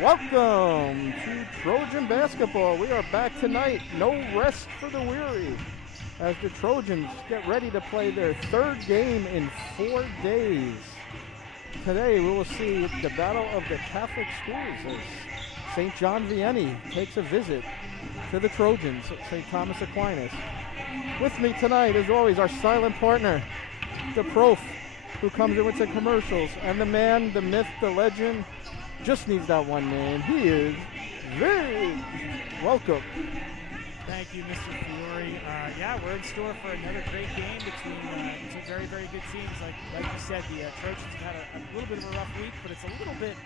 Welcome to Trojan basketball. We are back tonight. No rest for the weary as the Trojans get ready to play their third game in 4 days. Today we will see the battle of the Catholic schools as St. John Vianney takes a visit to the Trojans at St. Thomas Aquinas. With me tonight, as always, our silent partner, the prof, who comes in with the commercials, and the man, the myth, the legend, just needs that one name. He is Vic. Welcome. Thank you, Mr. Fiore. We're in store for another great game between two very, very good teams. Like you said, the Trojans have had a little bit of a rough week, but it's a little bit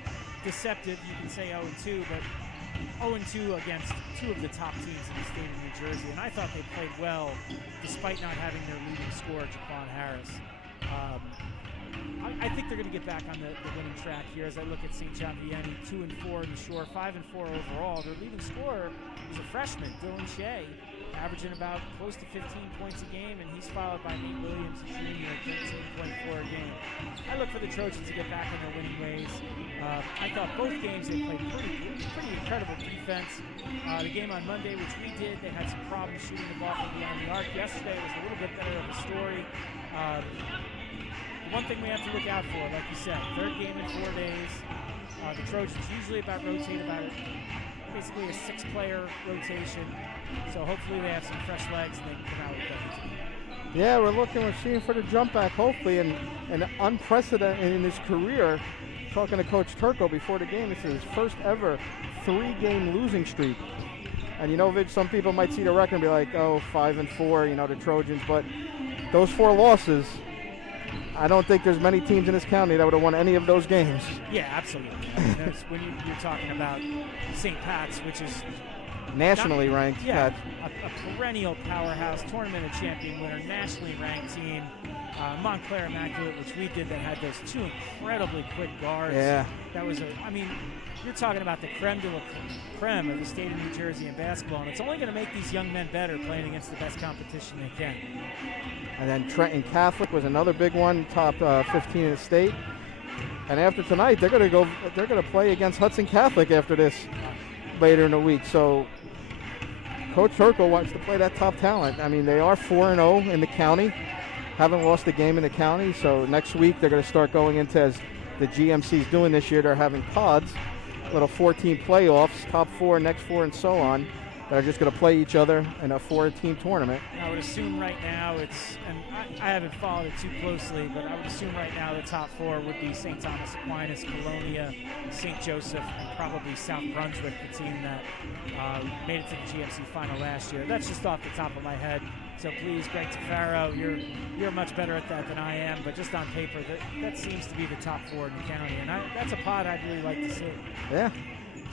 deceptive. You can say 0-2, but 0-2 against two of the top teams in the state of New Jersey. And I thought they played well, despite not having their leading scorer, Jaquan Harris. I think they're going to get back on the winning track here as I look at St. John Vianney, 2-4 in the Shore, 5-4 overall. Their leading scorer is a freshman, Dylan Shea, averaging about close to 15 points a game, and he's followed by Nate Williams, a junior, at 13.4 a game. I look for the Trojans to get back on their winning ways. I thought both games they played pretty incredible defense. The game on Monday, which we did, they had some problems shooting the ball from beyond the arc. Yesterday was a little bit better of a story. One thing we have to look out for, like you said, third game in 4 days. The Trojans usually rotate about basically a 6-player rotation. So hopefully they have some fresh legs and they can come out with that. Yeah, we're shooting for the jump back, hopefully, and unprecedented in his career. Talking to Coach Turco before the game, this is his first ever 3-game losing streak. And you know, Vic, some people might see the record and be like, oh, 5-4, the Trojans, but those 4 losses, I don't think there's many teams in this county that would have won any of those games. Yeah, absolutely. When you're talking about St. Pat's, which is nationally ranked. Yeah, a perennial powerhouse, tournament of champion winner, nationally ranked team. Montclair Immaculate, which we did, that had those 2 incredibly quick guards. Yeah. That was you're talking about the creme de la creme of the state of New Jersey in basketball, and it's only going to make these young men better playing against the best competition they can. And then Trenton Catholic was another big one, top 15 in the state. And after tonight, they're going to play against Hudson Catholic after this later in the week. So Coach Turco wants to play that top talent. I mean, they are 4-0 in the county, haven't lost a game in the county. So next week they're going to start going into, as the GMC's doing this year, they're having pods, little 14 playoffs, top 4, next 4, and so on. That are just going to play each other in a 4-team tournament. I would assume right now and I haven't followed it too closely, but I would assume right now the top 4 would be St. Thomas Aquinas, Colonia, St. Joseph, and probably South Brunswick, the team that made it to the GMC final last year. That's just off the top of my head. So please, Greg Tafaro, you're much better at that than I am, but just on paper, that seems to be the top 4 in the county, and that's a pod I'd really like to see. Yeah.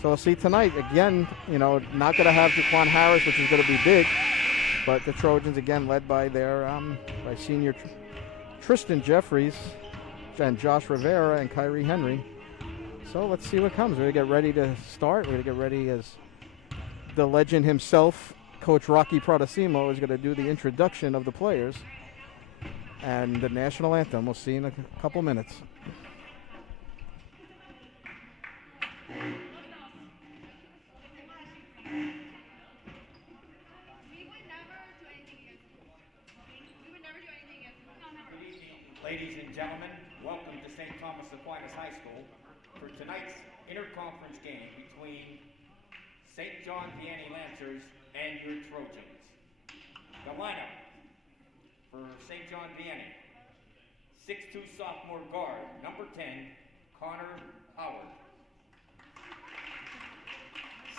So we'll see tonight. Again, not going to have Jaquan Harris, which is going to be big, but the Trojans, again, led by their by senior Tristan Jeffries and Josh Rivera and Kyrie Henry. So let's see what comes. We're going to get ready to start. We're going to get ready as the legend himself, Coach Rocky Prodosimo, is going to do the introduction of the players and the national anthem. We'll see in a couple minutes. Ladies and gentlemen, welcome to St. Thomas Aquinas High School for tonight's interconference game between St. John Vianney Lancers and your Trojans. The lineup for St. John Vianney: 6'2" sophomore guard, number 10, Connor Howard.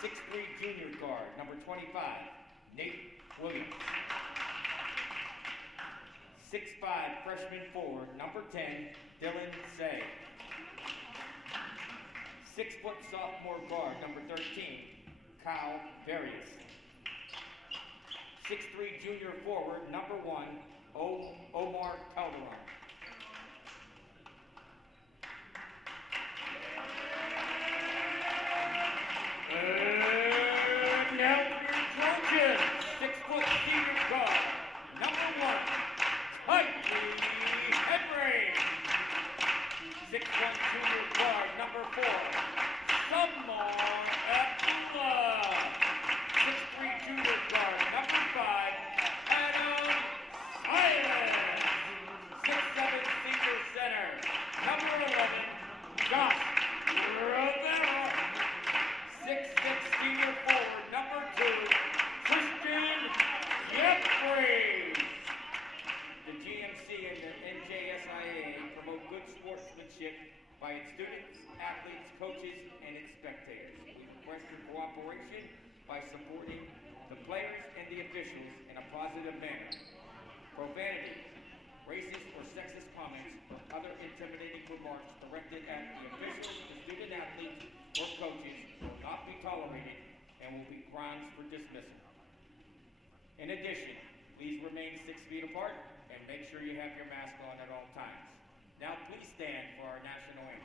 6'3" junior guard, number 25, Nate Williams. 6'5" freshman forward, number 10, Dylan Say. 6-foot sophomore guard, number 13, Kyle Various. 6'3" junior forward, number 1, Omar Calderon. And now for your Trojans, 6-foot senior guard, number 1, Kyrie Henry. 6'1" junior guard, number 4, Summer sportsmanship by its students, athletes, coaches, and its spectators. We request your cooperation by supporting the players and the officials in a positive manner. Profanity, racist or sexist comments, or other intimidating remarks directed at the officials, the student athletes, or coaches will not be tolerated and will be grounds for dismissal. In addition, please remain 6 feet apart and make sure you have your mask on at all times. Now please stand for our national anthem.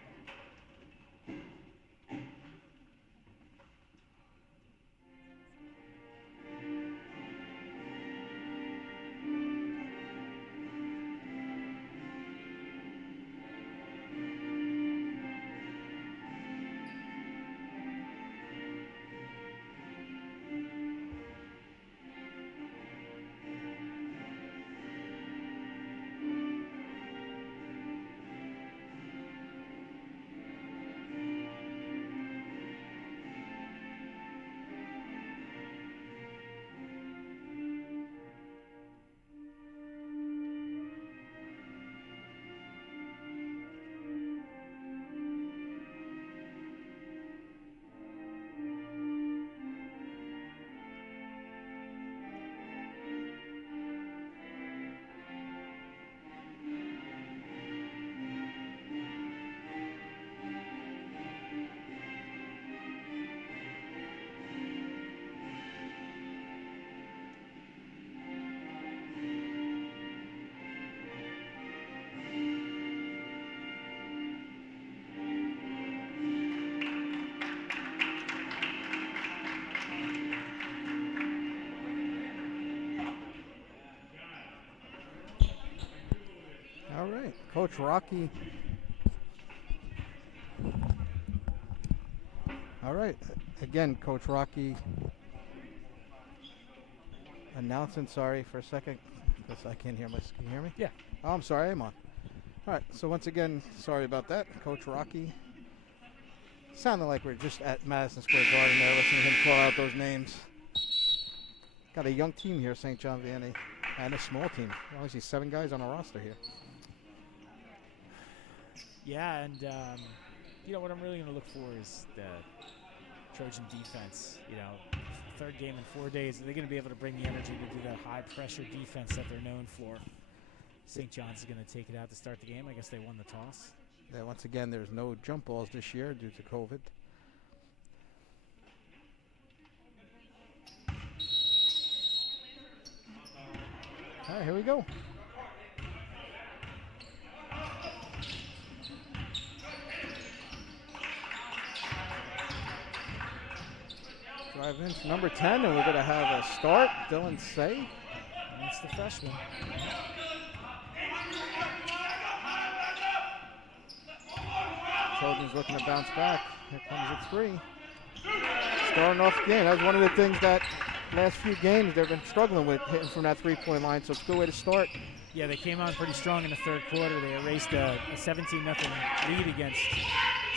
All right, Coach Rocky. All right, again, Coach Rocky announcing, sorry for a second, because I can't hear can you hear me? Yeah. Oh, I'm sorry, I'm on. All right, so once again, sorry about that. Coach Rocky. Sounded like we're just at Madison Square Garden there, listening to him call out those names. Got a young team here, St. John Vianney, and a small team. Obviously 7 guys on a roster here. Yeah, and you know what I'm really going to look for is the Trojan defense. You know, third game in 4 days. Are they going to be able to bring the energy to do that high-pressure defense that they're known for? St. John's is going to take it out to start the game. I guess they won the toss. Yeah, once again, there's no jump balls this year due to COVID. All right, here we go. Drive in for number 10, and we're going to have a start. Dylan Say. That's the freshman. Trojans looking to bounce back. Here comes a 3. Starting off the game. That was one of the things that last few games they've been struggling with, hitting from that 3-point line, so it's a good way to start. Yeah, they came on pretty strong in the third quarter. They erased a 17-0 lead against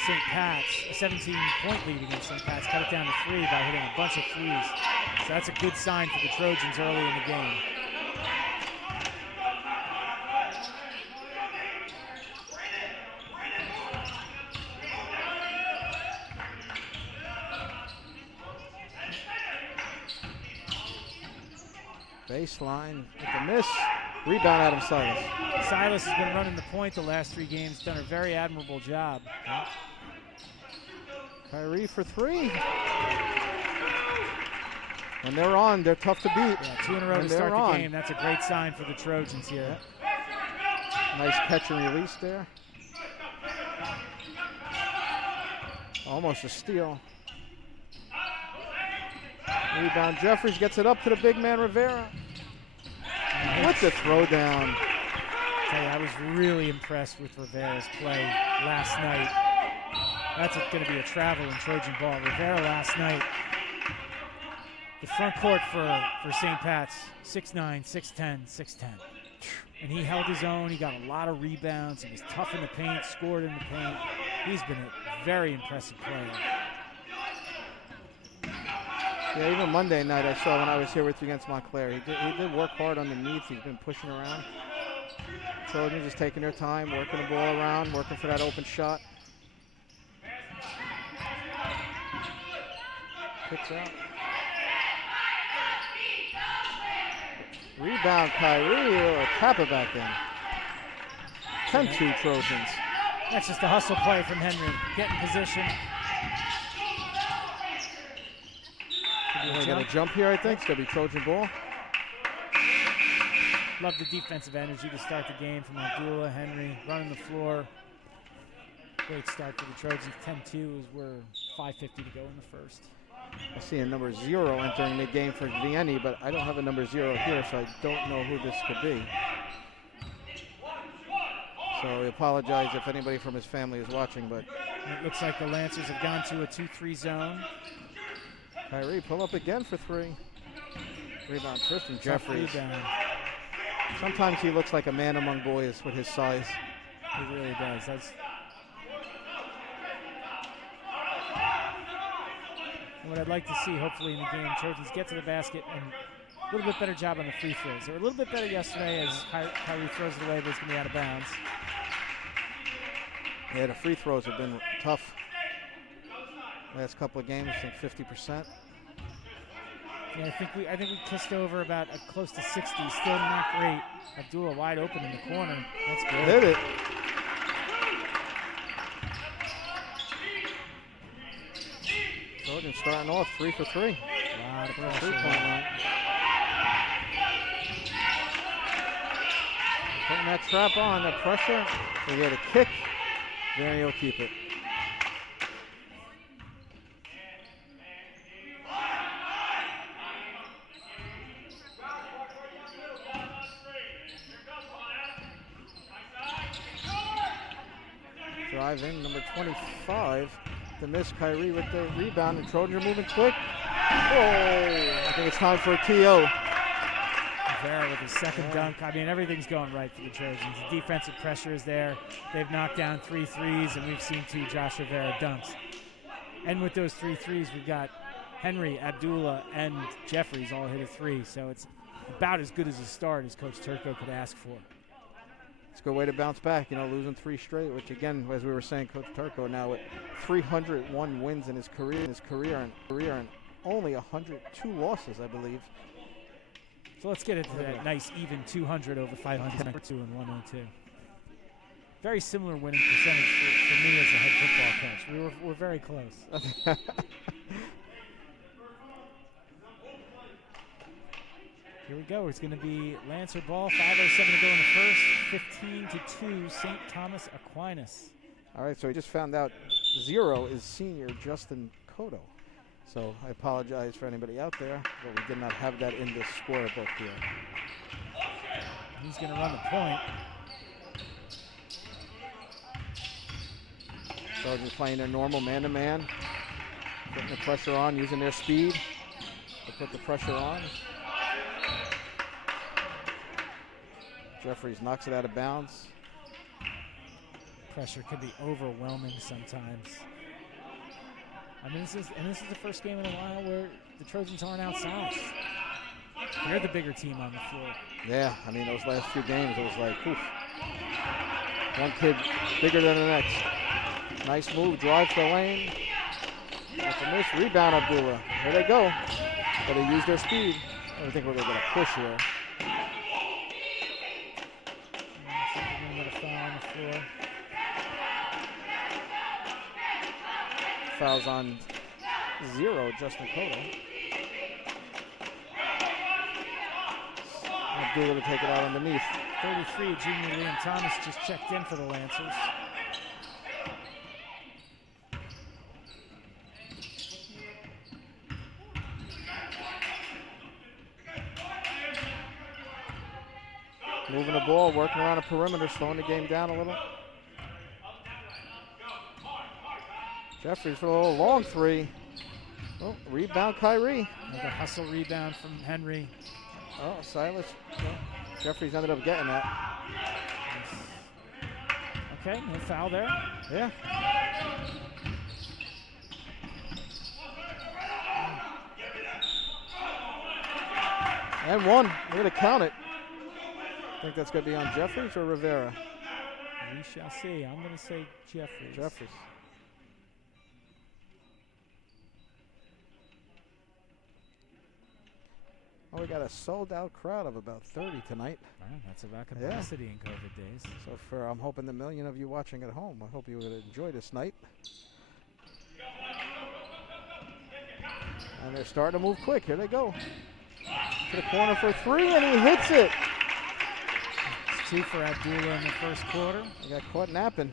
St. Pat's, a 17-point lead against St. Pat's, cut it down to 3 by hitting a bunch of threes. So that's a good sign for the Trojans early in the game. Baseline with the miss. Rebound, Adam Silas. Silas has been running the point the last 3 games, done a very admirable job. Kyrie for 3. When they're on, they're tough to beat. Yeah, 2 in a row to start the game. That's a great sign for the Trojans here. Nice catch and release there. Almost a steal. Rebound, Jeffries gets it up to the big man, Rivera. With the throwdown. I was really impressed with Rivera's play last night. That's going to be a travel in Trojan ball. Rivera last night, the front court for St. Pat's, 6'9", 6'10", 6'10". And he held his own. He got a lot of rebounds. He was tough in the paint, scored in the paint. He's been a very impressive player. Yeah, even Monday night I saw when I was here with you against Montclair. He did work hard underneath. He's been pushing around. Trojans just taking their time, working the ball around, working for that open shot. Kicks out. Rebound, Kyrie, tap it back in. 10-2 Trojans. That's just a hustle play from Henry. Get in position. We're going to jump here, I think. It's going to be Trojan ball. Love the defensive energy to start the game from Abdullah, Henry, running the floor. Great start for the Trojans. 10-2 as we're 5:50 to go in the first. I see a number 0 entering the game for Vianney, but I don't have a number 0 here, so I don't know who this could be. So we apologize if anybody from his family is watching, but it looks like the Lancers have gone to a 2-3 zone. Kyrie pull up again for 3. Rebound, Tristan Jeffries. Sometimes he looks like a man among boys with his size. He really does. And what I'd like to see, hopefully, in the game, Trojans get to the basket and a little bit better job on the free throws. They were a little bit better yesterday as Kyrie throws it away, but it's going to be out of bounds. Yeah, the free throws have been tough. Last couple of games, I think 50%. Yeah, I think we kissed over about close to 60. Still not great. Abdullah wide open in the corner. That's good. Hit it. Trojans starting off 3 for 3. A lot of pressure. 3-point line. Putting that trap on, the pressure. They get a kick. Vianney will keep it. Drive in, number 25. The miss, Kyrie with the rebound, and Trojan moving quick. Oh, I think it's time for a TO. Rivera with his second dunk. I mean, everything's going right for the Trojans. The defensive pressure is there. They've knocked down 3 threes, and we've seen 2 Josh Rivera dunks. And with those 3 threes, we've got Henry, Abdullah, and Jeffries all hit a 3. So it's about as good as a start as Coach Turco could ask for. It's a good way to bounce back, losing 3 straight, which again, as we were saying, Coach Turco now with 301 wins in his career and only 102 losses, I believe. So let's get into that nice even 200 over 500, number 2 and 102. Very similar winning percentage for me as a head football coach. We're very close. Here we go. It's going to be Lancer ball. 5:07 to go in the first. 15-2, St. Thomas Aquinas. All right, so we just found out 0 is senior Justin Cotto. So I apologize for anybody out there, but we did not have that in the scorebook here. He's going to run the point. Trojans playing their normal man-to-man, putting the pressure on, using their speed to put the pressure on. Jeffries knocks it out of bounds. Pressure can be overwhelming sometimes. I mean, this is the first game in a while where the Trojans aren't outsized. They're the bigger team on the floor. Yeah, I mean, those last few games, it was like, oof. One kid bigger than the next. Nice move, drive to the lane. That's a miss, rebound Abdullah. Here they go. But they use their speed. I don't think we're going to get a push here. Fouls on 0, Justin Cotto. Abdullah to take it out underneath. 33, junior Liam Thomas just checked in for the Lancers. Moving the ball, working around the perimeter, slowing the game down a little. Jeffries for a little long 3. Oh, rebound Kyrie. Another hustle rebound from Henry. Oh, Silas. Jeffries ended up getting that. Okay, no foul there. Yeah. And 1. We're going to count it. Think that's going to be on Jeffries or Rivera? We shall see. I'm going to say Jeffries. Jeffries. Well, we got a sold-out crowd of about 30 tonight. Wow, that's about capacity in COVID days. So I'm hoping the million of you watching at home, I hope you will enjoy this night. And they're starting to move quick. Here they go. To the corner for three, and he hits it. It's 2 for Abdullah in the first quarter. He got caught napping.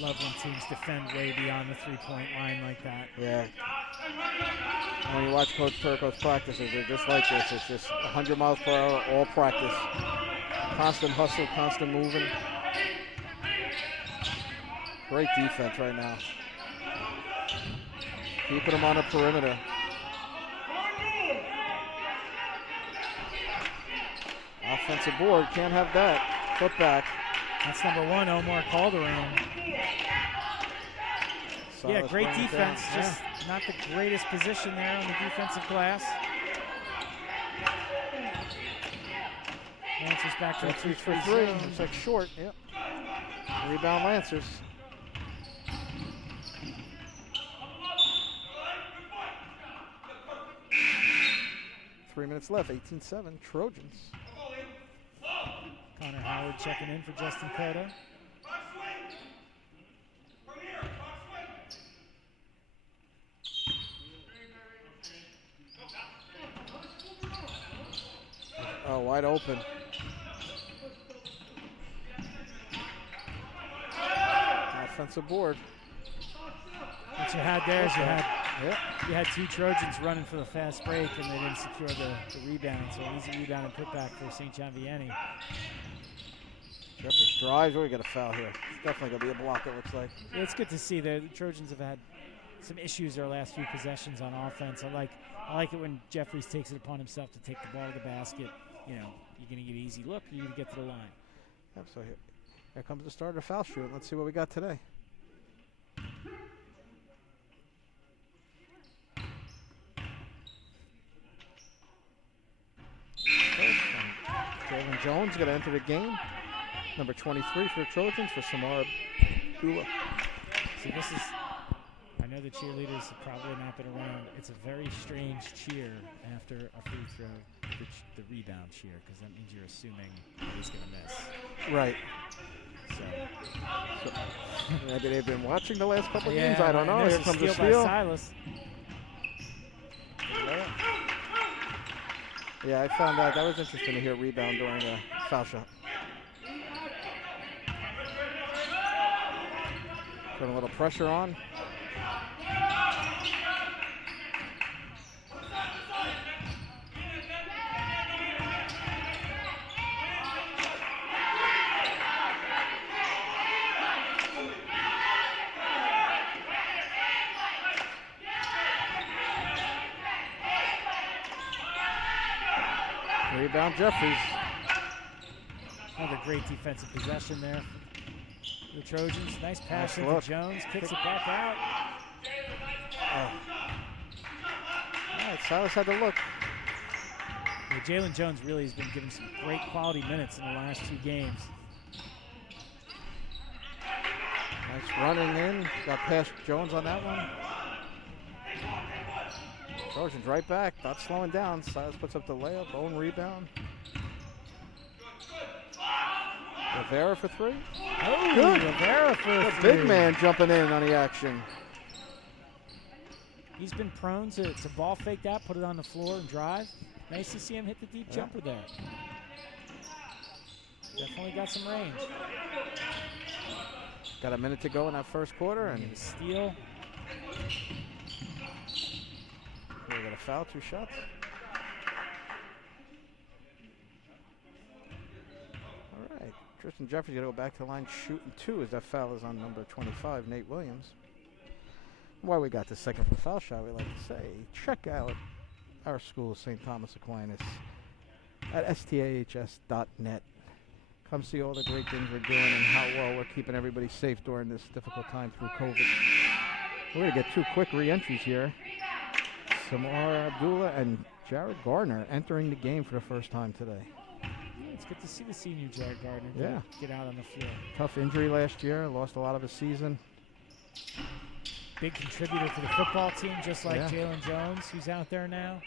Love when teams defend way beyond the three-point line like that. Yeah. When you watch Coach Turco's practices, they're just like this. It's just 100 miles per hour, all practice. Constant hustle, constant moving. Great defense right now. Keeping them on the perimeter. Offensive board, can't have that. Foot back. That's number 1, Omar Calderon. Yeah, great defense. Just not the greatest position there on the defensive glass. Lancers back to a 2 for 3. Looks like short. Yep. Rebound Lancers. Three minutes left. 18-7. Trojans. Connor Howard checking in for Justin Cotto. Oh, wide open. Offensive board. What you had there is you had 2 Trojans running for the fast break, and they didn't secure the rebound. So an easy rebound and put back for St. John Vianney. Jeffers drives. Oh, we got a foul here. It's definitely going to be a block, it looks like. Yeah, it's good to see the Trojans have had some issues their last few possessions on offense. I like it when Jeffries takes it upon himself to take the ball to the basket. You know, you're going to get an easy look, you're going to get to the line. Yep, so here comes the start of the foul shoot. Let's see what we got today. Jalen Jones going to enter the game. Number 23 for the Trojans for Samara Gula. See, I know the cheerleaders have probably not been around. It's a very strange cheer after a free throw, the rebound cheer, because that means you're assuming he's going to miss. Right. So maybe they've been watching the last couple of games. I don't know. Here comes the steal by Silas. Yeah, I found that was interesting to hear rebound during a foul shot. Put a little pressure on. Rebound Jeffries. Another great defensive possession there. The Trojans, nice pass into Jones, kicks it back out. All right, Silas had to look. Yeah, Jalen Jones really has been given some great quality minutes in the last 2 games. Nice running in, got past Jones on that one. Trojans right back, not slowing down. Silas puts up the layup, own rebound. Rivera for 3. Oh, good. Rivera for 3. Big man jumping in on the action. He's been prone to ball fake that, put it on the floor and drive. Nice to see him hit the deep jumper there. Definitely got some range. Got a minute to go in that first quarter. And a steal. We got a foul, 2 shots. All right. Tristan Jeffries got to go back to the line shooting 2 as that foul is on number 25, Nate Williams. While we got the second for foul shot, we like to say, check out our school, St. Thomas Aquinas, at stahs.net. Come see all the great things we're doing and how well we're keeping everybody safe during this difficult time through COVID. We're going to get 2 quick re-entries here. Samar Abdullah and Jared Gardner entering the game for the first time today. Yeah, it's good to see the senior Jared Gardner get out on the floor. Tough injury last year, lost a lot of his season. Big contributor to the football team, just like Jalen Jones, who's out there now.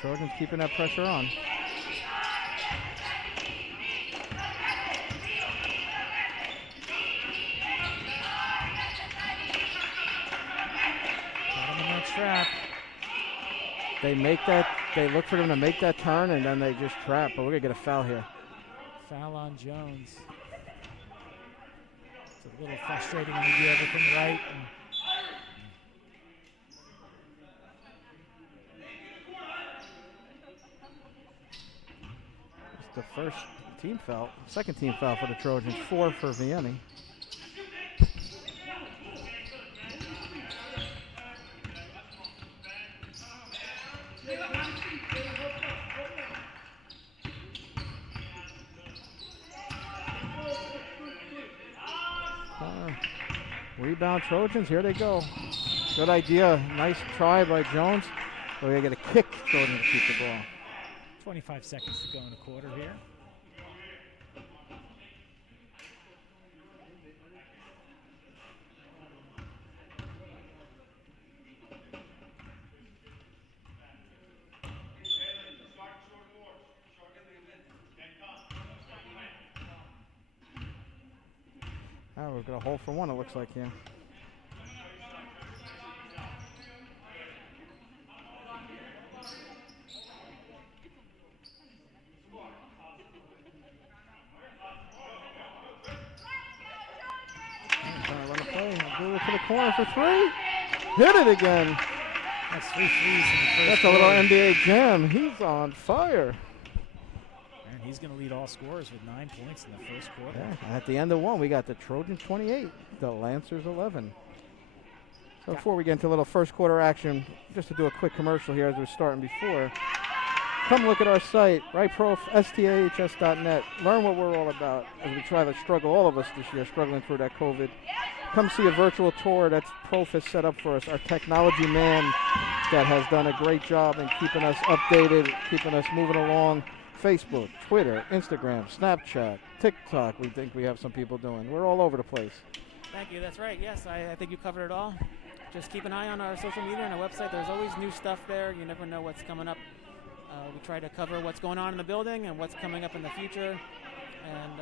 Trojans keeping that pressure on. Trap. They look for them to make that turn, and then they just trap. But we're going to get a foul here. Foul on Jones. It's a little frustrating when you do everything right. It's the first team foul, second team foul for the Trojans, 4 for Vianney. Rebound Trojans, here they go. Good idea, nice try by Jones. We're going to get a kick, Trojans to keep the ball. 25 seconds to go in the quarter here. Oh, we've got a hole for one, it looks like here. Trying to run a play. Abdullah to the corner for 3. Hit it again. That's 3 threes in the first That's a little NBA jam. He's on fire. And he's going to lead all scorers with 9 points in the first quarter. Yeah, at the end of one, we got the Trojans 28, the Lancers 11. So before we get into a little first quarter action, just to do a quick commercial here as we're starting before, come look at our site, rightprofstahs.net. Learn what we're all about as we try to struggle, all of us this year, struggling through that COVID. Come see a virtual tour that Prof has set up for us, our technology man that has done a great job in keeping us updated, keeping us moving along. Facebook, Twitter, Instagram, Snapchat, TikTok, we think we have some people doing. We're all over the place. Thank you, that's right. Yes, I think you covered it all. Just keep an eye on our social media and our website. There's always new stuff there. You never know what's coming up. We try to cover what's going on in the building and what's coming up in the future. And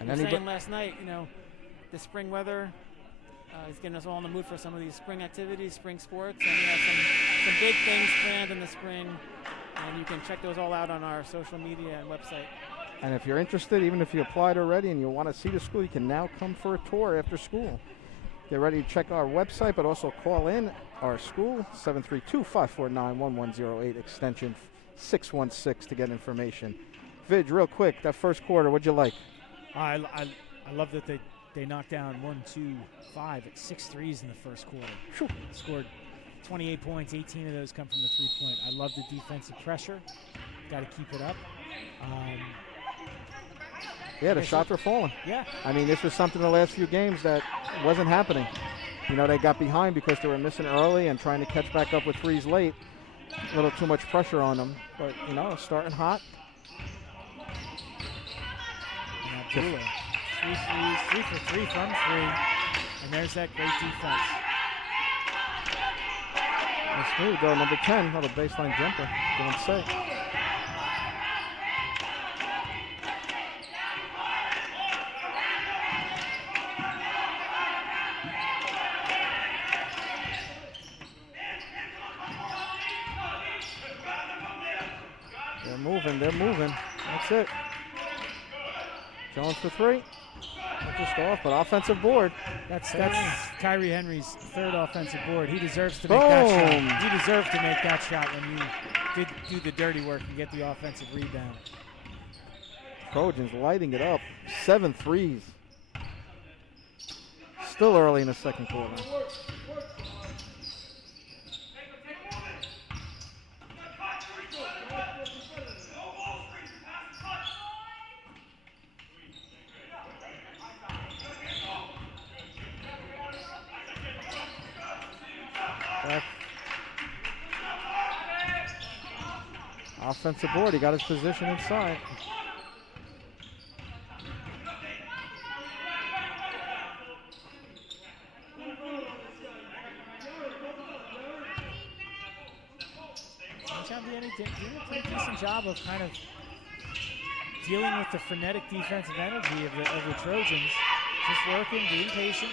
we were saying last night, you know, the spring weather is getting us all in the mood for some of these spring activities, spring sports, and we have some big things planned in the spring. And you can check those all out on our social media and website. And if you're interested, even if you applied already and you want to see the school, you can now come for a tour after school. Get ready to check our website, but also call in our school, 732-549-1108, extension 616 to get information. Vidge, real quick, that first quarter, what'd you like? I love that they knocked down 1, 2, 5 at 6 threes in the first quarter. Sure. Scored 28 points, 18 of those come from the three-point. I love the defensive pressure. Got to keep it up. Yeah, the shots were falling. Yeah. I mean, this was something the last few games that wasn't happening. You know, they got behind because they were missing early and trying to catch back up with threes late. A little too much pressure on them. But, you know, starting hot. And Abdullah, 3 threes, 3 for 3 from 3. And there's that great defense. That's smooth, though. Number 10, little baseline jumper. Doing safe. They're moving. That's it. Jones for 3. Just off, but offensive board. That's Kyrie Henry's 3rd offensive board. He deserves to make that shot. He deserved to make that shot when you did do the dirty work and get the offensive rebound. Trojans lighting it up. 7 threes. Still early in the second quarter. Offensive board. He got his position inside. Vianney doing a pretty decent job of kind of dealing with the frenetic defensive energy of the Trojans. Just working, being patient.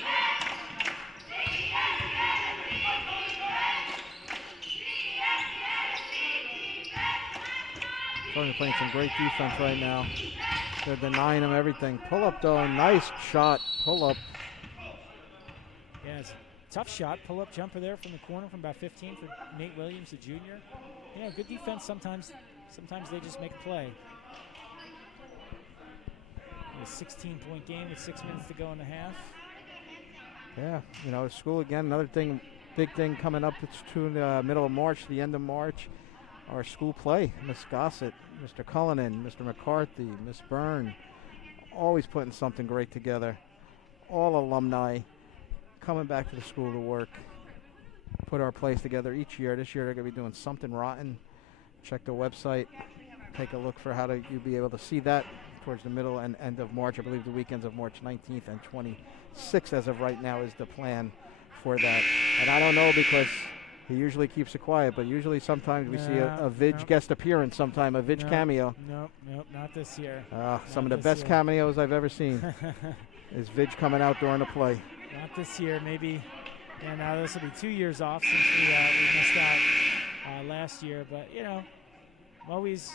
Trojans playing some great defense right now. They're denying him everything. Pull up though, nice shot. Pull up. Yeah, it's a tough shot. Pull up jumper there from the corner from about 15 for Nate Williams, the junior. You know, good defense sometimes they just make a play. A 16-point game with 6 minutes to go in the half. Yeah, you know, school again, another thing, big thing coming up. It's to the middle of March, the end of March. Our school play, Miss Gossett, Mr. Cullinan, Mr. McCarthy, Miss Byrne, always putting something great together. All alumni coming back to the school to work, put our plays together each year. This year they're going to be doing something rotten. Check the website, take a look for how to you'll be able to see that towards the middle and end of March. I believe the weekends of March 19th and 26th as of right now is the plan for that. And I don't know because he usually keeps it quiet, but usually sometimes we see a Vidge guest appearance sometime, a Vidge cameo. Nope, not this year. Some of the best cameos I've ever seen is Vidge coming out during the play. Not this year, maybe. And now this will be 2 years off since we missed out last year. But, you know, I'm always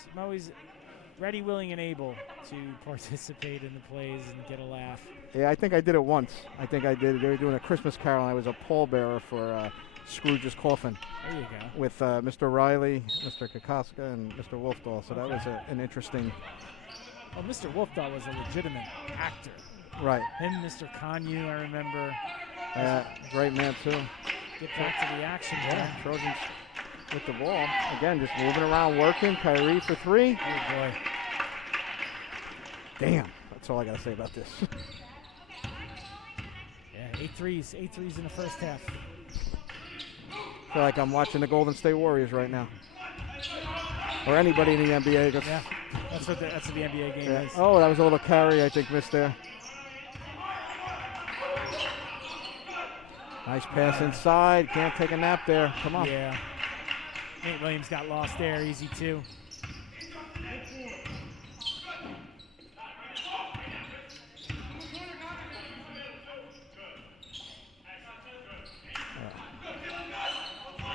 ready, willing, and able to participate in the plays and get a laugh. Yeah, I think I did it once. They were doing a Christmas carol, and I was a pallbearer for Scrooge's Coffin. There you go. With Mr. Riley, Mr. Kokoska, and Mr. Wolfdahl. So that was an interesting. Well, Mr. Wolfdahl was a legitimate actor. Right. Him, Mr. Conyu, I remember. Great man, too. Get back to the action. Yeah, Trojans with the ball. Again, just moving around, working. Kyrie for three. Oh, boy. Damn. That's all I got to say about this. Yeah, 8 threes in the first half. I feel like I'm watching the Golden State Warriors right now. Or anybody in the NBA. Yeah, that's what the NBA game is. Oh, that was a little carry, I think, missed there. Nice pass inside. Can't take a nap there. Come on. Yeah. Nate Williams got lost there. Easy, too.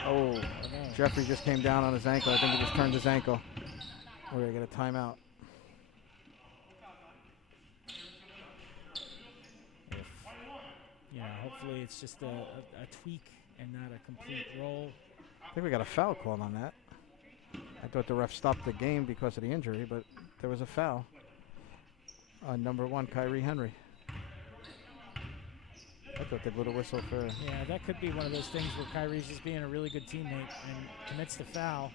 Oh, Jeffrey just came down on his ankle. I think he just turned his ankle. We're going to get a timeout. Hopefully it's just a tweak and not a complete roll. I think we got a foul call on that. I thought the ref stopped the game because of the injury, but there was a foul on number 1, Kyrie Henry. I thought they blew a whistle for... Yeah, that could be one of those things where Kyrie's just being a really good teammate and commits the foul.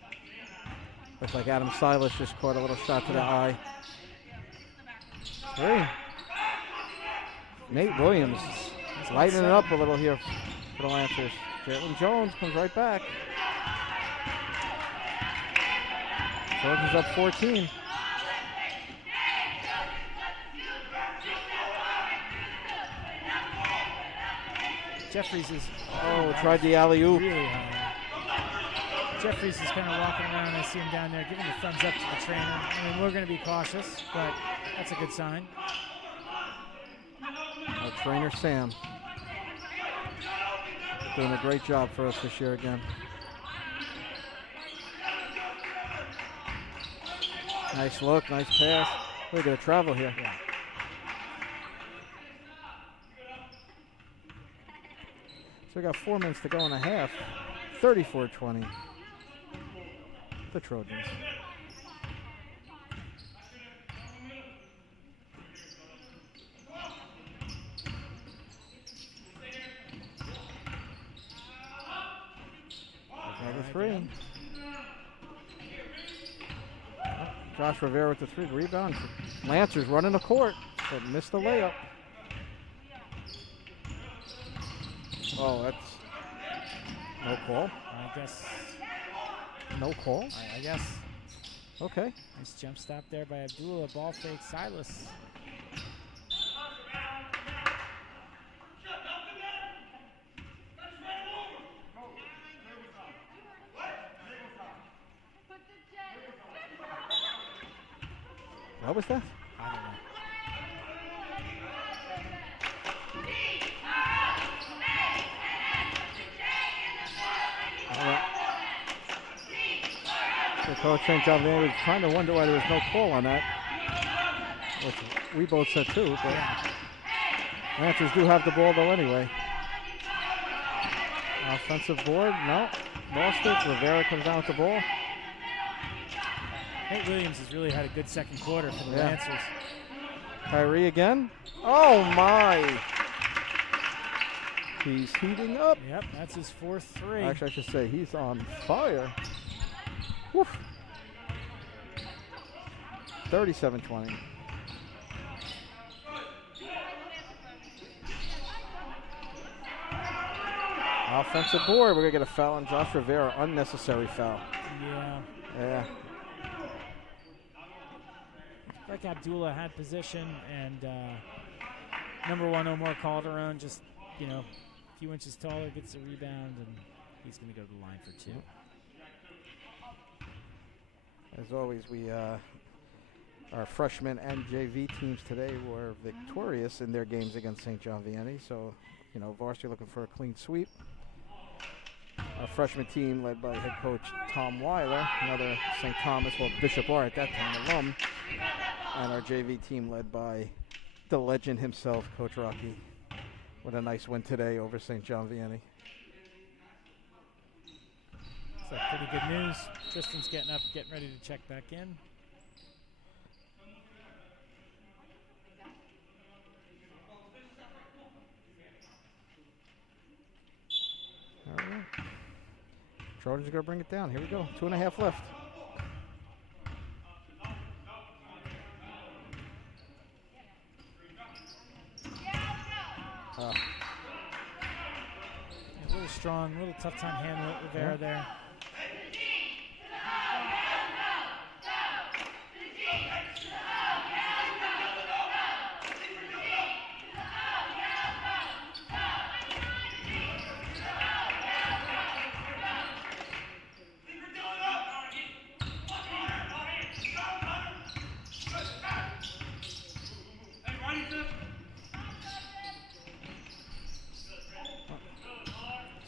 Looks like Adam Silas just caught a little shot to the eye. 3. Nate Williams lighting it up a little here for the Lancers. Jalen Jones comes right back. Trojans up 14. Jeffries is... tried the alley-oop. Really Jeffries is kind of walking around. I see him down there giving a thumbs up to the trainer. I mean, we're going to be cautious, but that's a good sign. Our trainer, Sam, doing a great job for us this year again. Nice look, nice pass. We're going to travel here. Yeah. So we got 4 minutes to go in a half. 34-20. The Trojans. Another 3. Josh Rivera with the 3 rebound. Lancers running the court, but missed the layup. Oh, that's No call. I guess. No call. I guess. Okay. Nice jump stop there by Abdullah. Ball fake Silas. What was that? I don't know. The coach St. John Vianney was trying to wonder why there was no call on that, which we both said too, but Lancers do have the ball though anyway. Offensive board, no, lost it. Rivera comes down with the ball. Nate Williams has really had a good second quarter for the Lancers. Kyrie again. Oh my! He's heating up. Yep, that's his 4th three. Actually, I should say he's on fire. Woof. 37-20. Offensive board. We're going to get a foul on Josh Rivera. Unnecessary foul. Yeah. Like Abdullah had position, and number 1 Omar Calderon just, a few inches taller, gets a rebound, and he's going to go to the line for 2. As always, our freshman and JV teams today were victorious in their games against St. John Vianney. So, varsity looking for a clean sweep. Our freshman team led by head coach Tom Weiler, another St. Thomas, Bishop R at that time, alum. And our JV team led by the legend himself, Coach Rocky, with a nice win today over St. John Vianney. So pretty good news. Tristan's getting up, getting ready to check back in. All right. Trojans are going to bring it down. Here we go. 2.5 left. A little strong, a little tough time handling Rivera there.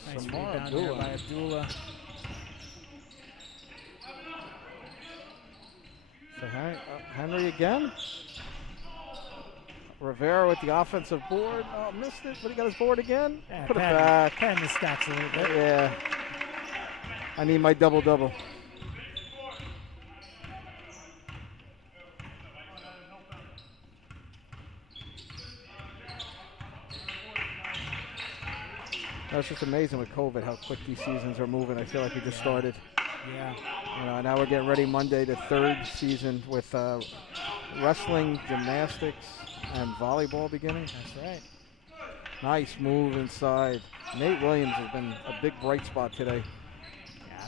Nice rebound there by Abdullah. So Henry again. Rivera with the offensive board. Oh, missed it, but he got his board again. Yeah, Put it back. Padding the stats a little bit. Yeah. I need my double-double. That's just amazing with COVID how quick these seasons are moving. I feel like we just started. Yeah. Now we're getting ready Monday, the 3rd season with wrestling, gymnastics, and volleyball beginning. That's right. Nice move inside. Nate Williams has been a big bright spot today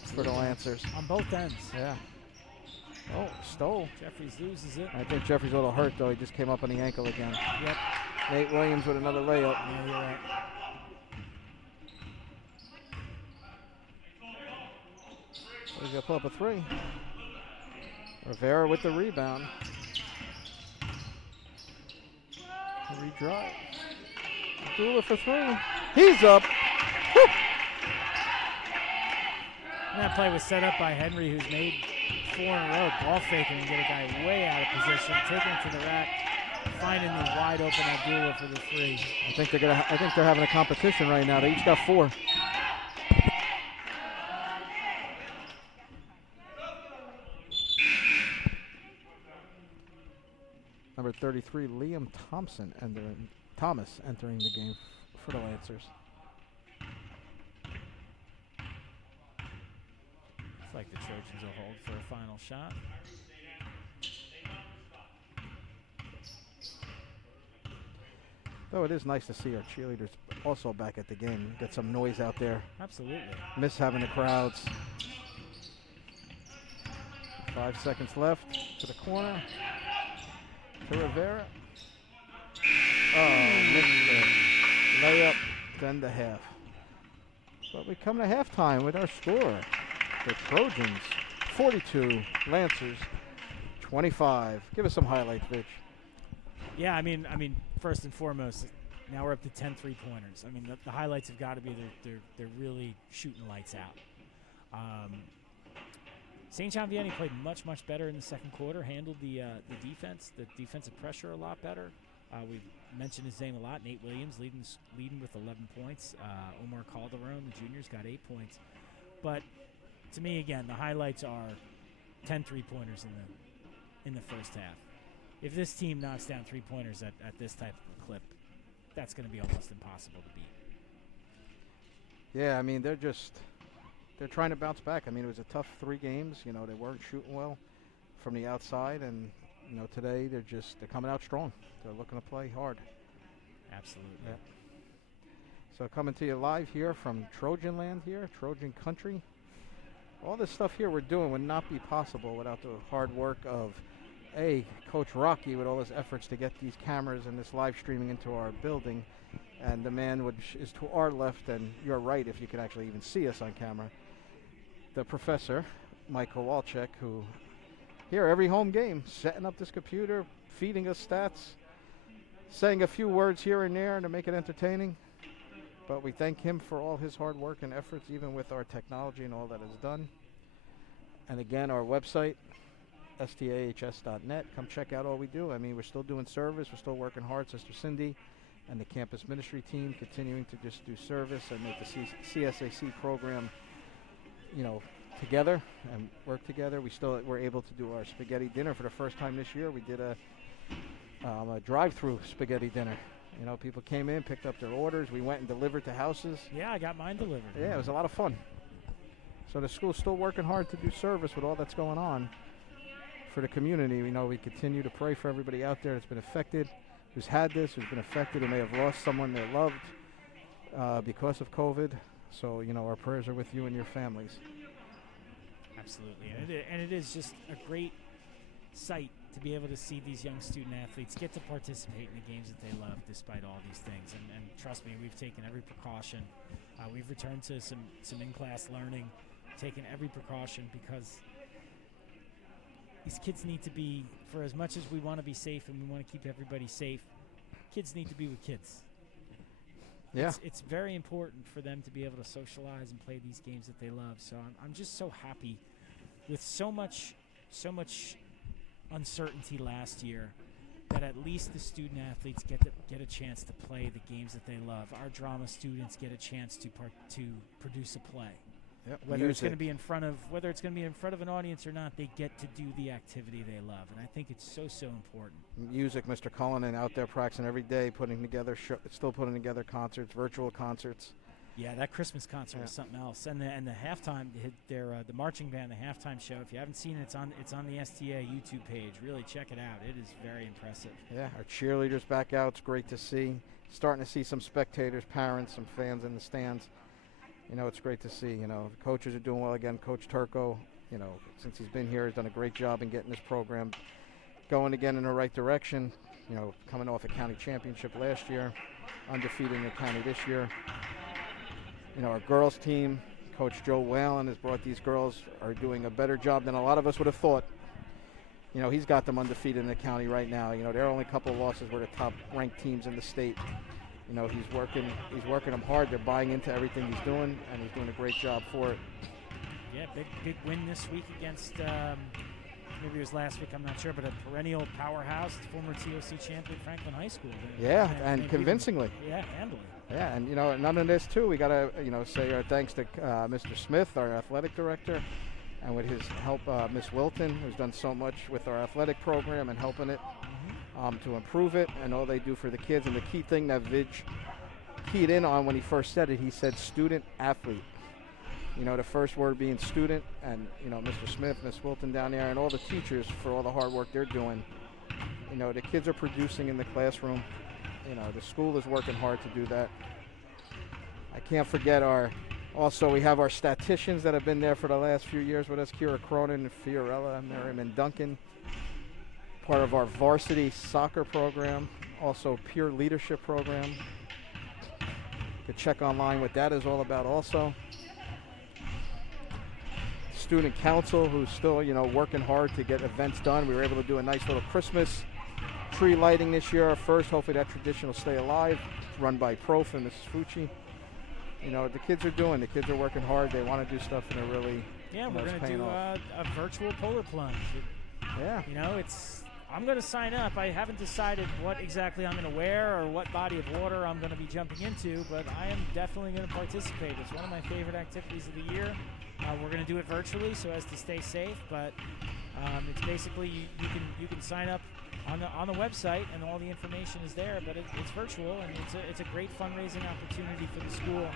for the Lancers. On both ends. Yeah. Oh, stole. Jeffries loses it. I think Jeffries a little hurt, though. He just came up on the ankle again. Yep. Nate Williams with another layup. Yeah, you're right. He's going to pull up a 3. Rivera with the rebound. Redrive. Abdullah for 3. He's up. Woo! And that play was set up by Henry, who's made 4 in a row. Ball faking and get a guy way out of position, taking it to the rack, finding the wide open Abdullah for the 3. I think they're having a competition right now. They each got 4. Number 33, Liam Thomas entering the game for the Lancers. It's like the Trojans will hold for a final shot. Though it is nice to see our cheerleaders also back at the game. Get some noise out there. Absolutely. Miss having the crowds. 5 seconds left to the corner. To Rivera. Oh, missed the layup. Then the half. But we come to halftime with our score. The Trojans 42, Lancers 25. Give us some highlights, Vitch. Yeah, I mean, first and foremost, now we're up to 10 3-pointers. I mean, the highlights have got to be they're really shooting lights out. St. John Vianney played much better in the second quarter. Handled the defensive pressure a lot better. We've mentioned his name a lot. Nate Williams leading with 11 points. Omar Calderon, the juniors, got 8 points. But to me, again, the highlights are 10 3-pointers in the first half. If this team knocks down 3-pointers at this type of a clip, that's going to be almost impossible to beat. Yeah, I mean, they're trying to bounce back. I mean, it was a tough 3 games. You know, they weren't shooting well from the outside, and you know, today they're coming out strong. They're looking to play hard. Absolutely. Yeah. So coming to you live here from Trojan land here, Trojan country. All this stuff here we're doing would not be possible without the hard work of Coach Rocky with all his efforts to get these cameras and this live streaming into our building, and the man which is to our left and your right, if you can actually even see us on camera, the professor, Mike Kowalczyk, who here every home game, setting up this computer, feeding us stats, saying a few words here and there to make it entertaining. But we thank him for all his hard work and efforts, even with our technology and all that is done. And again, our website, stahs.net. Come check out all we do. I mean, we're still doing service. We're still working hard. Sister Cindy and the campus ministry team continuing to just do service and make the CSAC program, you know, together and work together. We're able to do our spaghetti dinner for the first time this year. We did a drive-through spaghetti dinner. You know, people came in, picked up their orders. We went and delivered to houses. Yeah, I got mine delivered. Yeah, it was a lot of fun. So the school's still working hard to do service with all that's going on for the community. We know we continue to pray for everybody out there that's been affected, who's had this, who's been affected, and may have lost someone they loved because of COVID. So, you know, our prayers are with you and your families. Absolutely. And it is just a great sight to be able to see these young student athletes get to participate in the games that they love despite all these things. And trust me, we've taken every precaution. We've returned to some in-class learning, taken every precaution, because these kids need to be, for as much as we want to be safe and we want to keep everybody safe, kids need to be with kids. Yeah. It's very important for them to be able to socialize and play these games that they love. So I'm just so happy with so much uncertainty last year that at least the student athletes get a chance to play the games that they love. Our drama students get a chance to produce a play. Yep. Whether it's going to be in front of an audience or not, they get to do the activity they love, and I think it's so important. Music, Mr. Cullinan out there practicing every day, putting together concerts, virtual concerts. Yeah, that Christmas concert was something else, and the halftime, the marching band, the halftime show. If you haven't seen it, it's on the STA YouTube page. Really check it out. It is very impressive. Yeah, our cheerleaders back out. It's great to see. Starting to see some spectators, parents, some fans in the stands. You know, it's great to see. You know, the coaches are doing well again. Coach Turco, you know, since he's been here, has done a great job in getting this program going again in the right direction. You know, coming off a county championship last year, undefeated in the county this year. You know, our girls team, Coach Joe Whalen has brought these girls, are doing a better job than a lot of us would have thought. You know, he's got them undefeated in the county right now. You know, their only couple of losses were the top-ranked teams in the state. You know, he's working them hard. They're buying into everything he's doing, and he's doing a great job for it. Yeah, big win this week against, maybe it was last week, I'm not sure, but a perennial powerhouse, former TOC champion Franklin High School. Yeah, and convincingly. Handily. Yeah, and, you know, none of this, too, we got to, you know, say our thanks to Mr. Smith, our athletic director, and with his help, Miss Wilton, who's done so much with our athletic program and helping it. To improve it and all they do for the kids. And the key thing that Vidge keyed in on when he first said it, he said student athlete. You know, the first word being student, and, you know, Mr. Smith, Miss Wilton down there, and all the teachers for all the hard work they're doing. You know, the kids are producing in the classroom. You know, the school is working hard to do that. I can't forget also we have our statisticians that have been there for the last few years with us, Kira Cronin, Fiorella, Miriam, and Duncan. Part of our varsity soccer program, also peer leadership program. You can check online what that is all about also. Student council, who's still, working hard to get events done. We were able to do a nice little Christmas tree lighting this year. First, hopefully that tradition will stay alive. It's run by Prof and Mrs. Fucci. The kids are working hard. They want to do stuff, and they're really, we're going to do a virtual polar plunge. Yeah. I'm going to sign up. I haven't decided what exactly I'm going to wear or what body of water I'm going to be jumping into, but I am definitely going to participate. It's one of my favorite activities of the year. We're going to do it virtually so as to stay safe, but it's basically you can sign up on the website, and all the information is there, but it's virtual, and it's a great fundraising opportunity for the school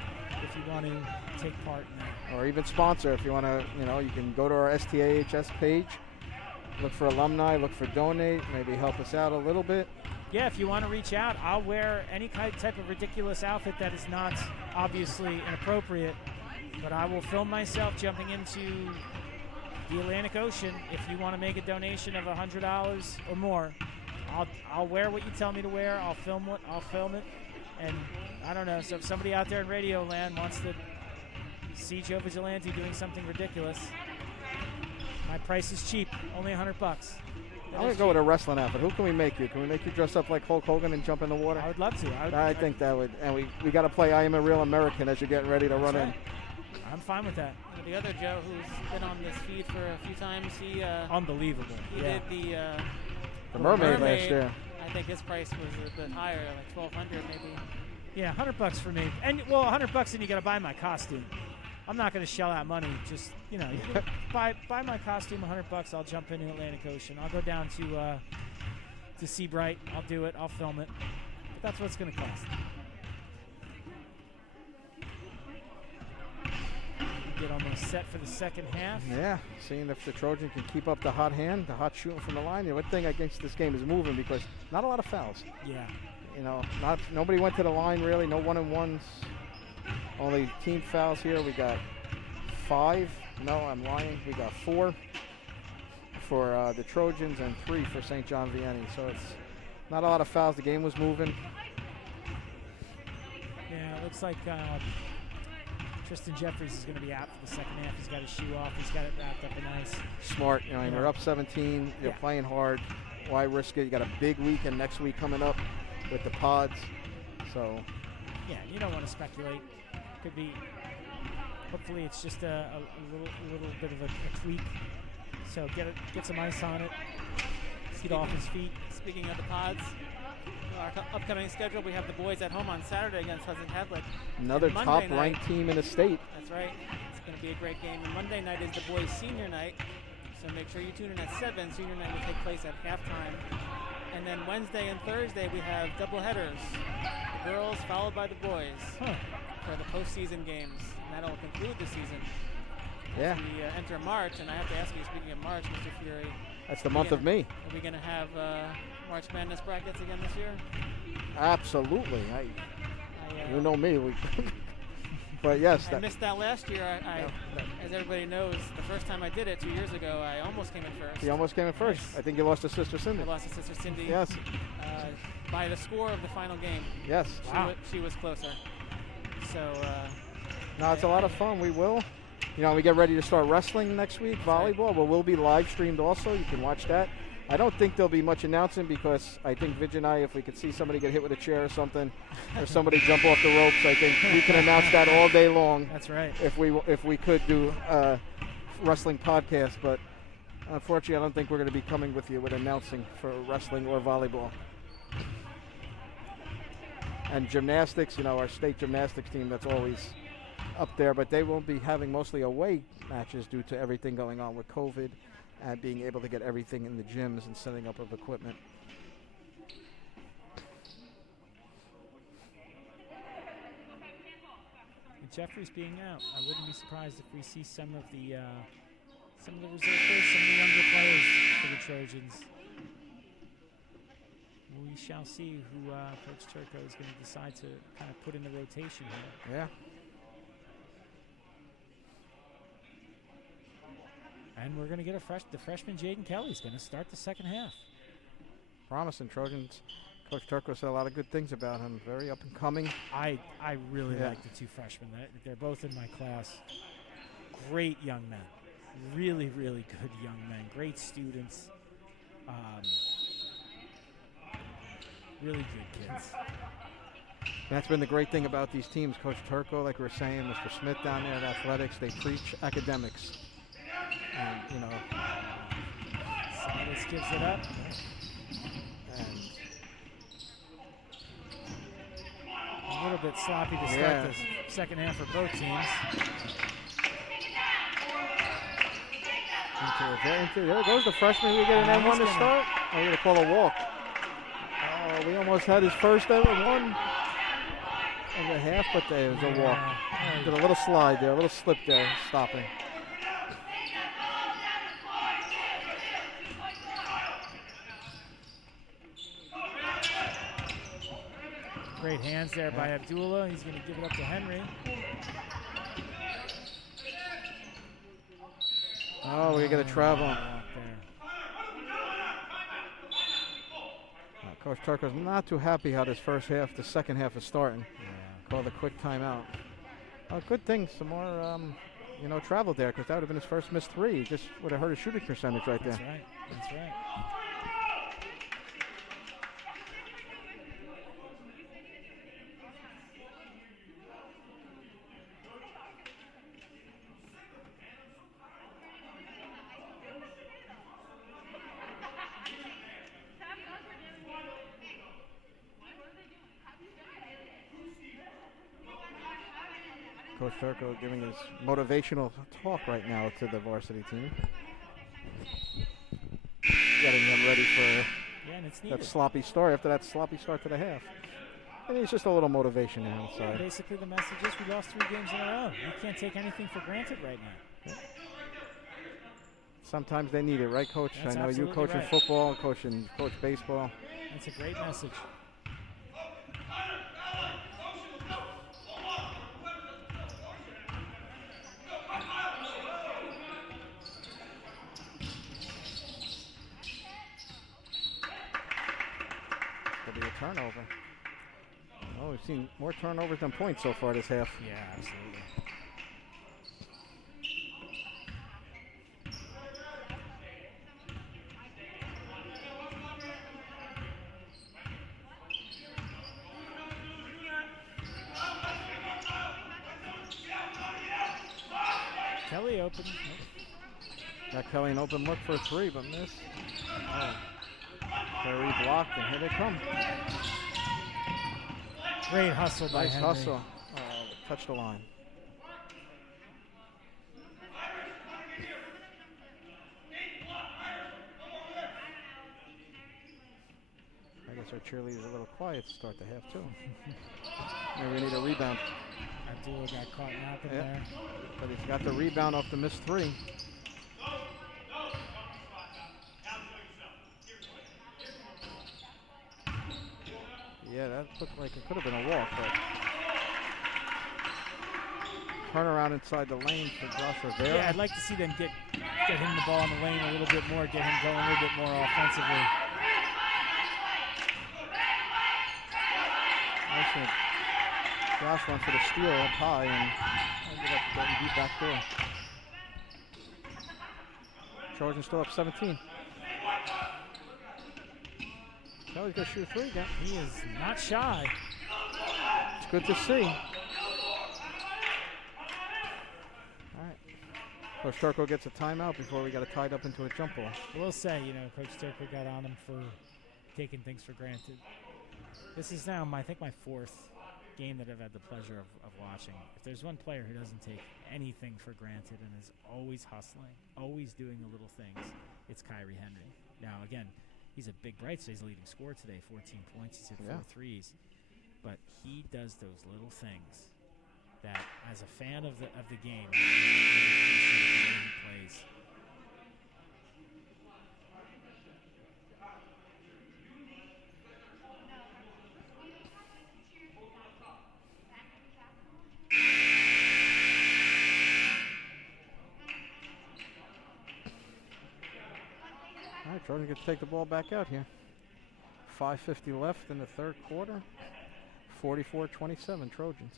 if you want to take part in that. Or even sponsor if you want to, you can go to our STAHS page, look for alumni, look for donate, maybe help us out a little bit. Yeah, if you want to reach out, I'll wear any type of ridiculous outfit that is not obviously inappropriate, but I will film myself jumping into the Atlantic Ocean. If you want to make a donation of $100 or more, I'll wear what you tell me to wear. I'll film it, and I don't know. So if somebody out there in Radio Land wants to see Joe Vigilante doing something ridiculous, my price is cheap, only $100. I'm going to go with a wrestling outfit. Who can we make you? Can we make you dress up like Hulk Hogan and jump in the water? I would love to. I think that would. And we got to play I Am a Real American as you're getting ready to run in. I'm fine with that. The other Joe who's been on this feed for a few times, he unbelievable. He did the mermaid last year. I think his price was a bit higher, like $1,200 maybe. Yeah, $100 for me. And $100 and you got to buy my costume. I'm not going to shell out money. Just you can buy my costume, $100. I'll jump into Atlantic Ocean. I'll go down to Seabright. I'll do it. I'll film it. But that's what it's going to cost. Get almost set for the second half. Yeah, seeing if the Trojans can keep up the hot hand, the hot shooting from the line. The one thing against this game is moving because not a lot of fouls. Yeah. Nobody went to the line really. No 1-on-1s. Only team fouls here. We got 5. No, I'm lying. We got 4 for the Trojans and 3 for St. John Vianney. So it's not a lot of fouls. The game was moving. Yeah, it looks like Tristan Jeffries is going to be out for the second half. He's got his shoe off. He's got it wrapped up in ice. Smart. We're up 17. You're playing hard. Why risk it? You got a big weekend next week coming up with the pods. So. Yeah, you don't want to speculate. Could be. Hopefully, it's just a little bit of a tweak. So get some ice on it. Get off his feet. Speaking of the pods, our upcoming schedule, we have the boys at home on Saturday against Hudson Catholic. Another top-ranked team in the state. That's right. It's going to be a great game. And Monday night is the boys' senior night, so make sure you tune in at 7. Senior night will take place at halftime. And then Wednesday and Thursday we have doubleheaders. The girls followed by the boys for the postseason games. And that'll conclude the season. Yeah. We enter March, and I have to ask you, speaking of March, Mr. Fury. That's the month of May. Are we going to have March Madness brackets again this year? Absolutely. You know me. But yes. I missed that last year. As everybody knows, the first time I did it 2 years ago, I almost came in first. You almost came in first. Yes. I think you lost to Sister Cindy. I lost to Sister Cindy. Yes. By the score of the final game. Yes. Wow. She was closer. So. No, it's a lot of fun. We will. We get ready to start wrestling next week, volleyball, but we'll be live streamed also. You can watch that. I don't think there'll be much announcing because I think Vidge and I, if we could see somebody get hit with a chair or something, or somebody jump off the ropes, I think we can announce that all day long. That's right. If we could do a wrestling podcast, but unfortunately, I don't think we're going to be coming with you with announcing for wrestling or volleyball. And gymnastics, our state gymnastics team, that's always up there, but they will be having mostly away matches due to everything going on with COVID and being able to get everything in the gyms and setting up of equipment. With Jeffries being out, I wouldn't be surprised if we see some of the reserve players, some of the younger players for the Trojans. We shall see who Coach Turco is going to decide to kind of put in the rotation here. Yeah. And we're going to get the freshman Jaden Kelly's going to start the second half. Promising. Trojans. Coach Turco said a lot of good things about him. Very up and coming. I really like the two freshmen. They're both in my class. Great young men. Really, really good young men. Great students. Really good kids. That's been the great thing about these teams. Coach Turco, like we were saying, Mr. Smith down there at athletics, they preach academics. And, you know. Silas gives it up. And a little bit sloppy to start the second half for both teams. There goes the freshman. We get an M1 to start. Oh, we're going to call a walk. Oh, we almost had his first ever one of the half, but there was a walk. Did a little slide there, a little slip there, stopping. Great hands there by Abdullah. He's going to give it up to Henry. Oh, we got to travel. Coach Turco's not too happy how this the second half is starting. Called a quick timeout. Good thing, some more, travel there, because that would have been his first missed three. He just would have hurt his shooting percentage right there. That's right. Coach Turco giving his motivational talk right now to the varsity team. Getting them ready for that sloppy start, after that sloppy start to the half. And it's just a little motivation there inside. Basically the message is we lost 3 games in a row. You can't take anything for granted right now. Sometimes they need it, right, Coach? That's I know you coach in football, coach baseball. That's a great message. Be a turnover. Oh, we've seen more turnovers than points so far this half. Yeah, absolutely. Kelly open. Got Kelly an open look for a 3, but missed. Oh. Very blocked, and here they come. Great hustle by Henry. Nice hustle. Touch the line. I guess our cheerleader's a little quiet to start the half, too. Maybe we need a rebound. Abdullah got caught napping there. But he's got the rebound off the missed 3. Yeah, that looked like it could have been a walk, but turn around inside the lane for Josh Rivera. Yeah, I'd like to see them get him the ball in the lane a little bit more, get him going a little bit more offensively. Josh wants to steal up high and ended up getting beat back there. Trojans still up 17. Kelly's going to shoot 3 again. He is not shy. It's good to see. All right. Coach Turco gets a timeout before we got it tied up into a jump ball. We'll say, Coach Turco got on him for taking things for granted. This is now, I think, my 4th game that I've had the pleasure of watching. If there's one player who doesn't take anything for granted and is always hustling, always doing the little things, it's Kyrie Henry. Now, again, he's a big bright, so he's the leading scorer today, 14 points. He's hit 4 threes. But he does those little things that, as a fan of the game, I really appreciate the way he plays. right, Trojans get to take the ball back out here. 5:50 left in the third quarter. 44-27 Trojans.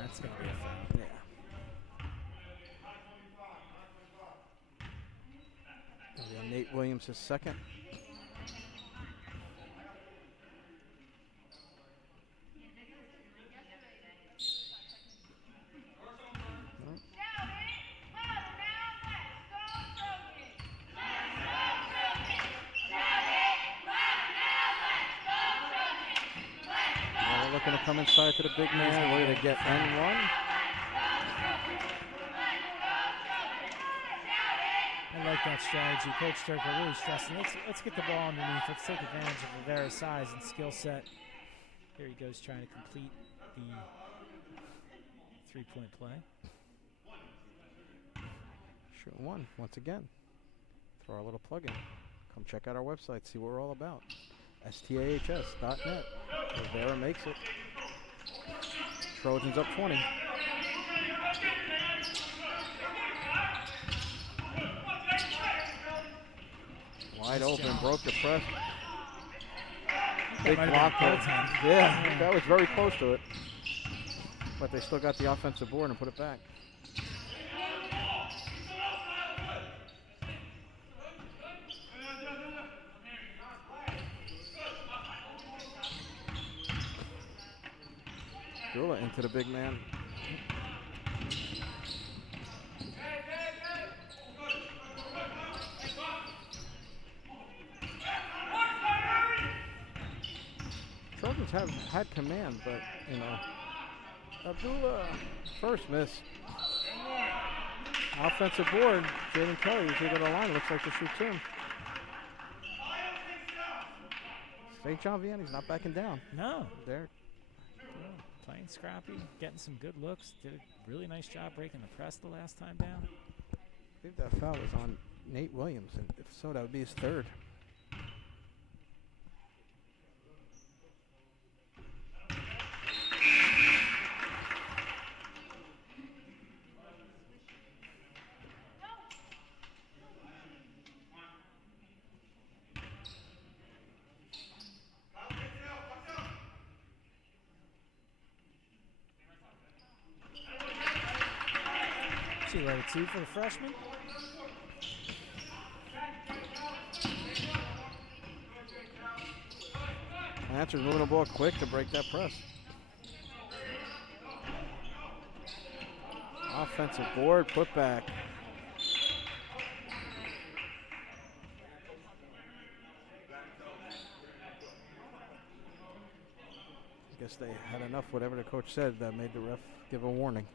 That's going to be a foul. Yeah. That'll be Nate Williams, his second. They're looking to come inside to the big man. We're going to get N1. I like that strategy. Coach Turco really stressing. Let's get the ball underneath. Let's take advantage of Rivera's size and skill set. Here he goes trying to complete the three-point play. Shoot one once again. Throw our little plug in. Come check out our website, see what we're all about. stahs.net. Rivera makes it. Trojans up 20. Wide open, broke the press. Big block there. Yeah, that was very close to it. But they still got the offensive board and put it back. Dula into the big man. Trojans have had command, but, you know, Abdullah, first miss. Offensive board, Jaden Kelly is here to the line. Looks like to shoot two. St. John Vianney's not backing down. No. They're Playing scrappy, getting some good looks. Did a really nice job breaking the press the last time down. I believe that foul was on Nate Williams, and if so, that would be his third. She let it two for the freshman. Lancers moving the ball quick to break that press. Offensive board, put back. I guess they had enough, whatever the coach said, that made the ref give a warning.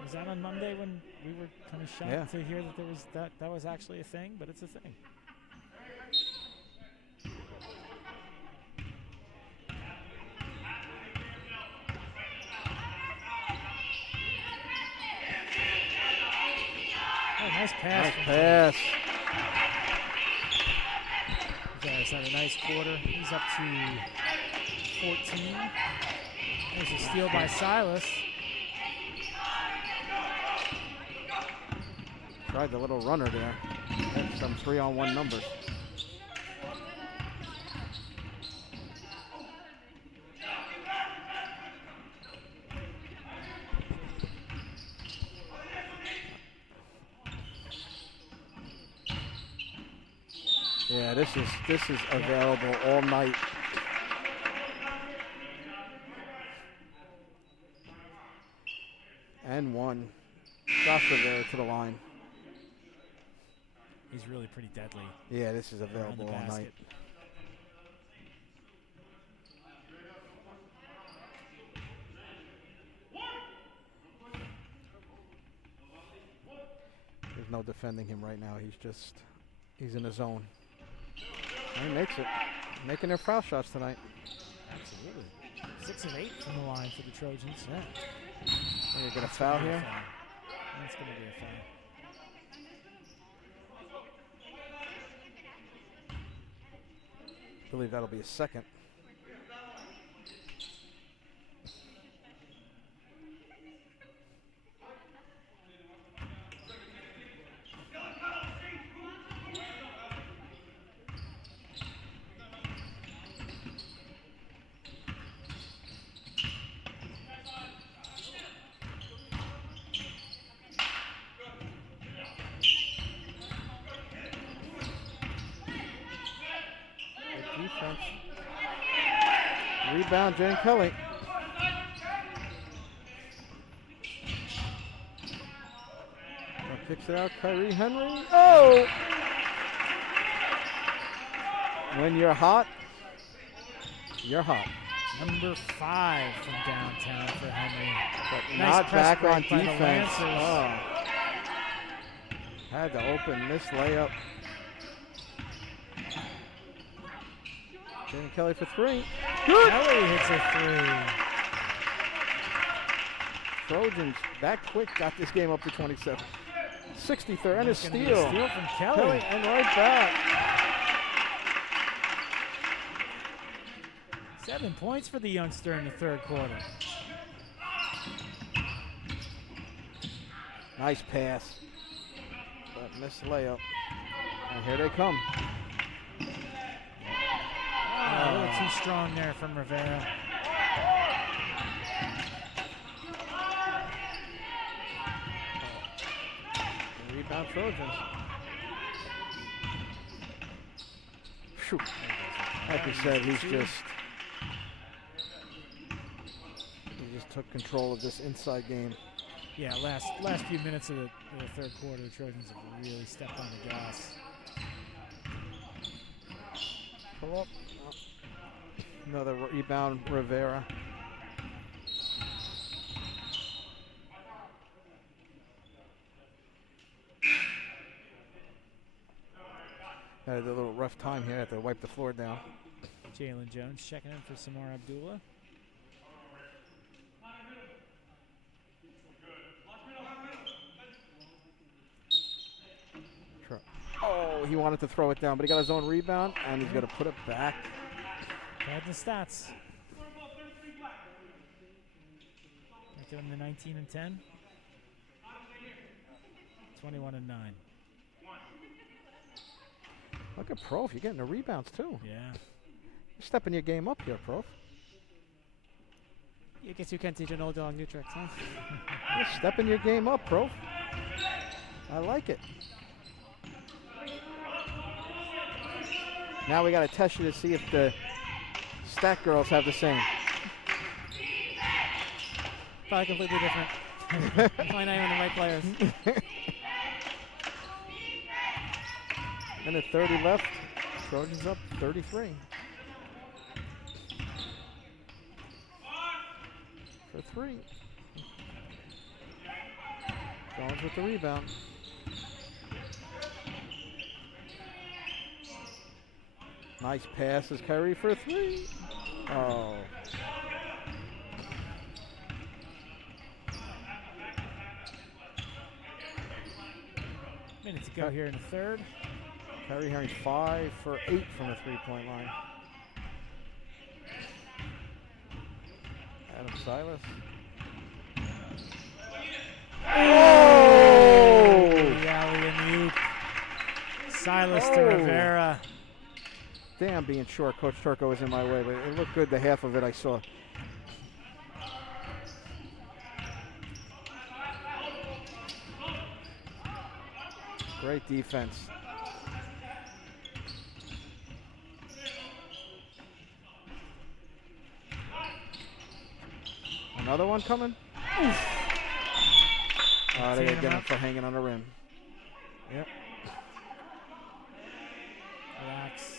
Was that on Monday when we were kind of shocked to hear that there was that was actually a thing? But it's a thing. Oh, nice pass. Nice pass. He's had a nice quarter. He's up to 14. There's a steal by Silas. Tried the little runner there. Had some 3-on-1 numbers. Yeah, this is available all night. And one. Josh Rivera to the line. He's really pretty deadly. Yeah, this is available all night. There's no defending him right now. He's in the zone. And he makes it. Making their foul shots tonight. Absolutely. 6 of 8 from the line for the Trojans. Yeah. You're going to foul here? That's going to be a foul. I believe that'll be a second. Defense. Rebound, Jane Kelly. Kicks it out, Kyrie Henry. Oh! When you're hot, you're hot. Number 5 from downtown for Henry. But Nice not press back break on by the defense. Lancers. Oh. Had to open this layup. Jane Kelly for 3. Good! Kelly hits a 3. Trojans that quick got this game up to 27. 63rd and a It's gonna be steal. Steal from Kelly. Kelly and right back. 7 points for the youngster in the third quarter. Nice pass. But missed layup. And here they come. A little too strong there from Rivera. Rebound Trojans. Phew. Like we said, he just took control of this inside game. Yeah, last few minutes of the third quarter, the Trojans have really stepped on the gas. Pull up. Another rebound, Rivera. Had a little rough time here. Had to wipe the floor down. Jalen Jones checking in for Samar Abdullah. Oh, he wanted to throw it down, but he got his own rebound, and he's going to put it back. Had the stats. Give him the 19 and 10. 21 and 9. Look at Prof. You're getting the rebounds, too. Yeah. You're stepping your game up here, Prof. I guess you can teach an old dog new tricks, huh? You're stepping your game up, Prof. I like it. Now we got to test you to see if the Stat girls have the same. Probably completely different. Probably not even the right players. And at 30 left, Trojans up 33. For 3. Jones with the rebound. Nice passes, Kyrie for 3. Oh. Minute to go here in the third. Kyrie Henry 5 for 8 from the 3-point line. Adam Silas. Oh! The alley-oop. Silas to Rivera. Damn, being short, Coach Turco was in my way, but it looked good the half of it I saw. Great defense. Another one coming? Oof. Oh, they get him for hanging on the rim. Yep. Relax.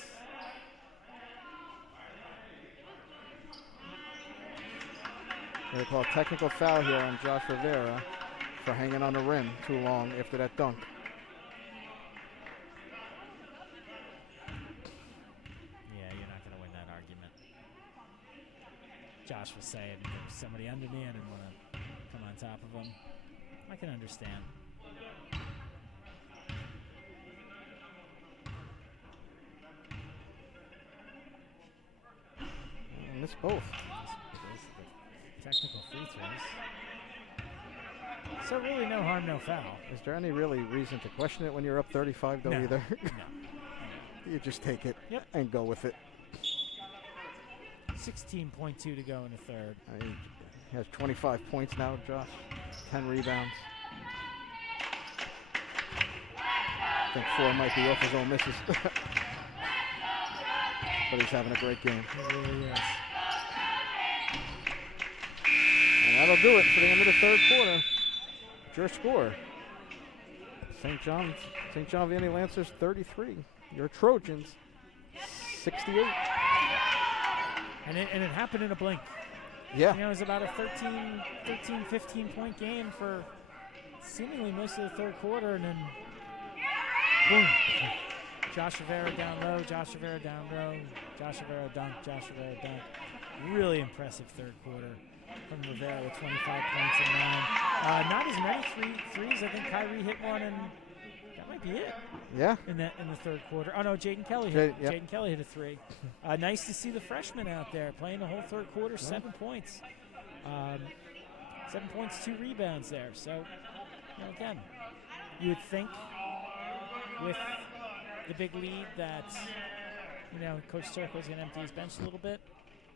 They call a technical foul here on Josh Rivera for hanging on the rim too long after that dunk. Yeah, you're not going to win that argument. Josh was saying there was somebody under me. I didn't want to come on top of him. I can understand. Missed both. Technical free throws. So really no harm, no foul. Is there any really reason to question it when you're up 35 though No. either? No. You just take it Yep. and go with it. 16.2 to go in the third. He has 25 points now, Josh. 10 rebounds. I think 4 might be off his own misses. But he's having a great game. He really is. And that'll do it for the end of the third quarter. Your score. St. John Vianney Lancers 33. Your Trojans 68. And it happened in a blink. Yeah. You know, it was about a 13, 15 point game for seemingly most of the third quarter, and then boom. Josh Rivera down low, Josh Rivera down low, Josh Rivera dunk, Josh Rivera dunk. Really impressive third quarter from Rivera with 25 points and 9. Not as many threes. I think Kyrie hit one, and that might be it. Yeah. In the third quarter. Oh no, Jaden Kelly hit a 3. Nice to see the freshman out there playing the whole third quarter. 7 points. 7 points, 2 rebounds there. So, you know, again, you would think with the big lead that, you know, Coach Turco's going to empty his bench a little bit,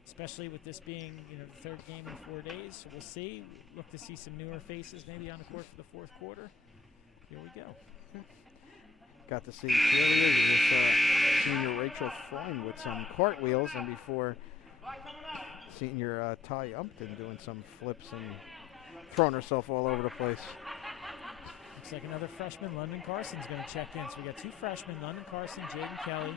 especially with this being, you know, the third game in 4 days. So we'll see. Look to see some newer faces maybe on the court for the fourth quarter. Here we go. Got to see this senior Rachel Freund with some cartwheels, and before senior Ty Umpton doing some flips and throwing herself all over the place. Looks like another freshman, London Carson's going to check in. So we got 2 freshmen, London Carson, Jaden Kelly,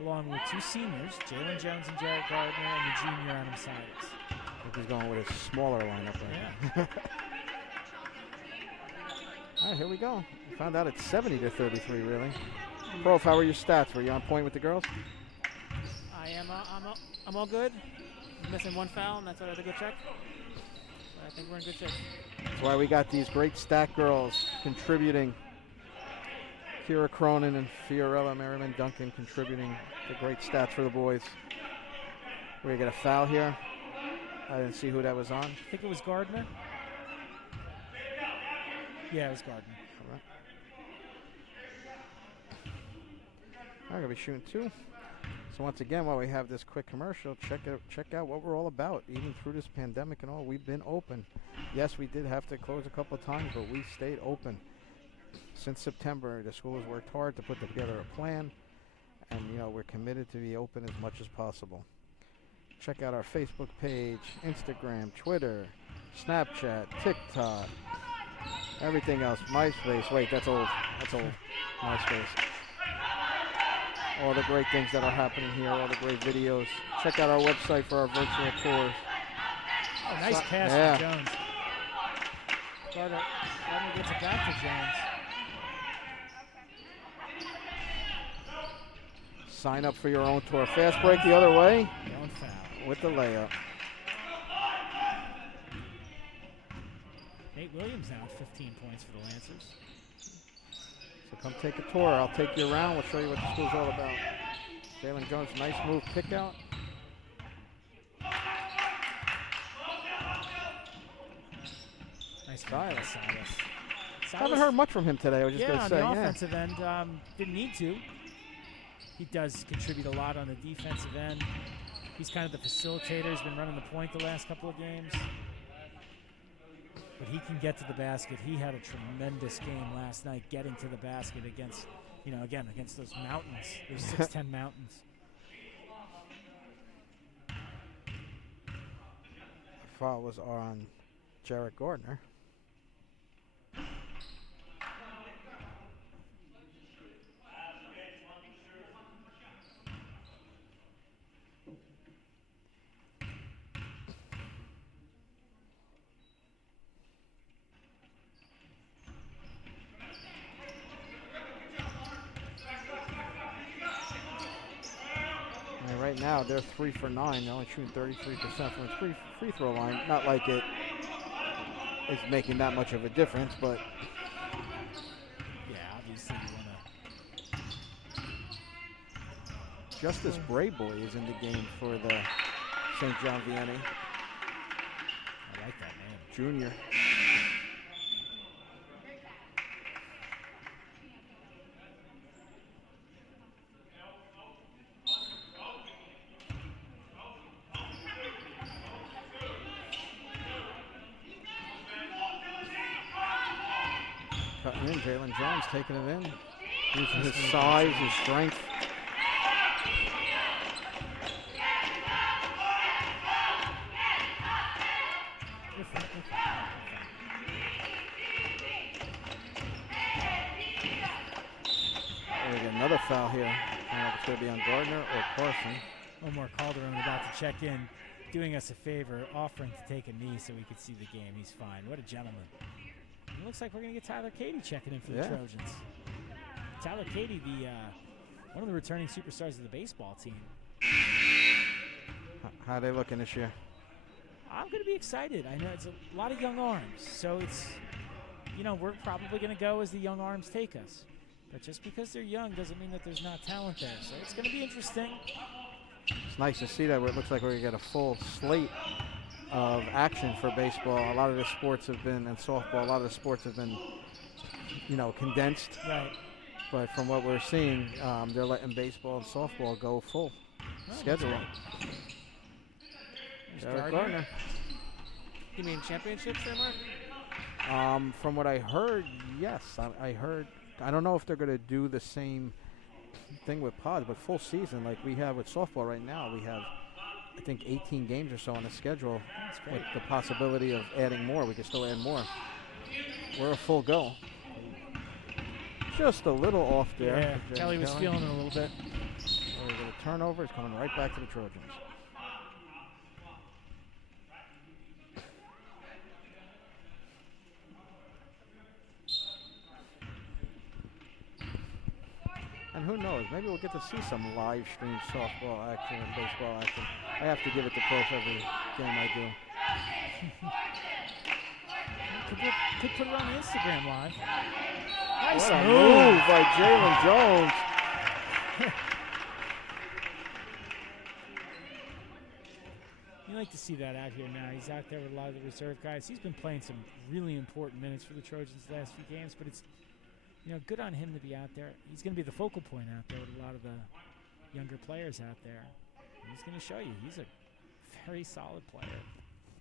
along with 2 seniors, Jalen Jones and Jarrett Gardner, and the junior Adam Silas. I think he's going with a smaller lineup right now. All right, here we go. We found out it's 70-33, really. Prof, how were your stats? Were you on point with the girls? I am. I'm all good. I'm missing 1 foul, and that's why I had to go check. But I think we're in good shape. That's why we got these great stack girls contributing. Kira Cronin and Fiorella Merriman Duncan contributing the great stats for the boys. We're going to get a foul here. I didn't see who that was on. I think it was Gardner. Yeah, it was Gardner. All right. I'm going to be shooting 2. So once again, while we have this quick commercial, check out what we're all about. Even through this pandemic and all, we've been open. Yes, we did have to close a couple of times, but we stayed open. Since September, the school has worked hard to put together a plan, and you know we're committed to be open as much as possible. Check out our Facebook page, Instagram, Twitter, Snapchat, TikTok, everything else. MySpace. Wait, that's old. That's old. MySpace. All the great things that are happening here, all the great videos. Check out our website for our virtual tours. Oh, nice pass from Jones. Gardner gets it back to Jones. Sign up for your own tour. Fast break the other way. Don't foul. With the layup. Nate Williams now with 15 points for the Lancers. So come take a tour. I'll take you around. We'll show you what the school's all about. Jalen Jones, nice move, kick out. Nice Silas. Haven't heard much from him today. I was just going to say. On the offensive end, didn't need to. He does contribute a lot on the defensive end. He's kind of the facilitator. He's been running the point the last couple of games. But he can get to the basket. He had a tremendous game last night getting to the basket against, you know, again, against those mountains, those 6'10" mountains. The foul was on Jarrett Gardner. Right now, they're 3 for 9. They're only shooting 33% from the free throw line. Not like it is making that much of a difference, but yeah, obviously you want Justice Brayboy is in the game for the St. John Vianney, I like that name. junior. Cutting in, Jalen Jones taking it in. Using his size, his strength. We get another foul here. I don't know if it's going to be on Gardner or Carson. Omar Calderon about to check in, doing us a favor, offering to take a knee so we could see the game. He's fine. What a gentleman. It looks like we're going to get Tyler Cady checking in for the Trojans. Tyler Cady, one of the returning superstars of the baseball team. How are they looking this year? I'm going to be excited. I know it's a lot of young arms, so it's, we're probably going to go as the young arms take us. But just because they're young doesn't mean that there's not talent there. So it's going to be interesting. It's nice to see that where it looks like we're going to get a full slate of action for baseball. A lot of the sports have been, and softball, a lot of the sports have been, condensed. Right. But from what we're seeing, they're letting baseball and softball go full schedule. There's Gardner. You mean championships there, Mark? From what I heard, yes. I heard. I don't know if they're going to do the same thing with pods, but full season like we have with softball right now. We have, I think, 18 games or so on the schedule with the possibility of adding more. We can still add more. We're a full go. Just a little off there. Yeah, Kelly was feeling it a little bit. We get a turnover. It's coming right back to the Trojans. And who knows, maybe we'll get to see some live stream softball action and baseball action. I have to give it to Close every game I do. Could put it on Instagram Live. Nice what a move. move by Jalen Jones. You like to see that out here now. He's out there with a lot of the reserve guys. He's been playing some really important minutes for the Trojans the last few games, but it's good on him to be out there. He's going to be the focal point out there with a lot of the younger players out there. And he's going to show you he's a very solid player.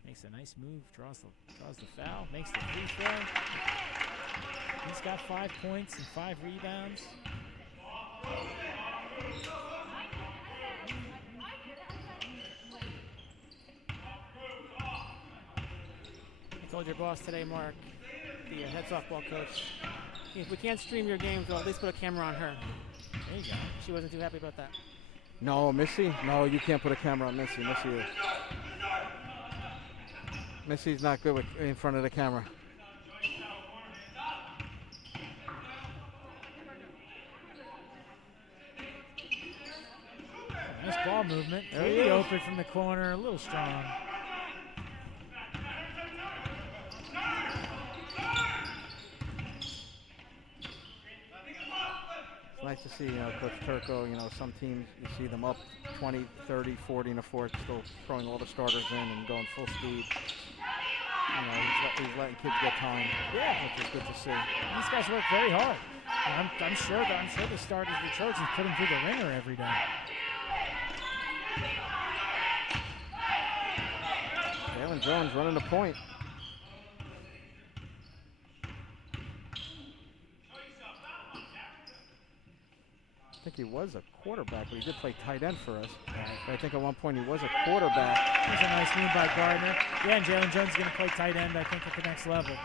Makes a nice move, draws the foul, makes the free throw. He's got 5 points and 5 rebounds. I told your boss today, Mark, the head softball coach, if we can't stream your games, we'll at least put a camera on her. There you go. She wasn't too happy about that. No, Missy? No, you can't put a camera on Missy. Missy's not good in front of the camera. Nice ball movement. There he Katie is. open from the corner, a little strong. It's nice to see, Coach Turco, some teams, you see them up 20, 30, 40 in the fourth, still throwing all the starters in and going full speed. He's letting kids get time, which is good to see. These guys work very hard. I'm sure the starters of the Trojans put them through the ringer every day. Jalen Jones running the point. I think he was a quarterback, but he did play tight end for us. But I think at one point he was a quarterback. There's a nice move by Gardner. Yeah, and Jalen Jones is going to play tight end, I think, at the next level.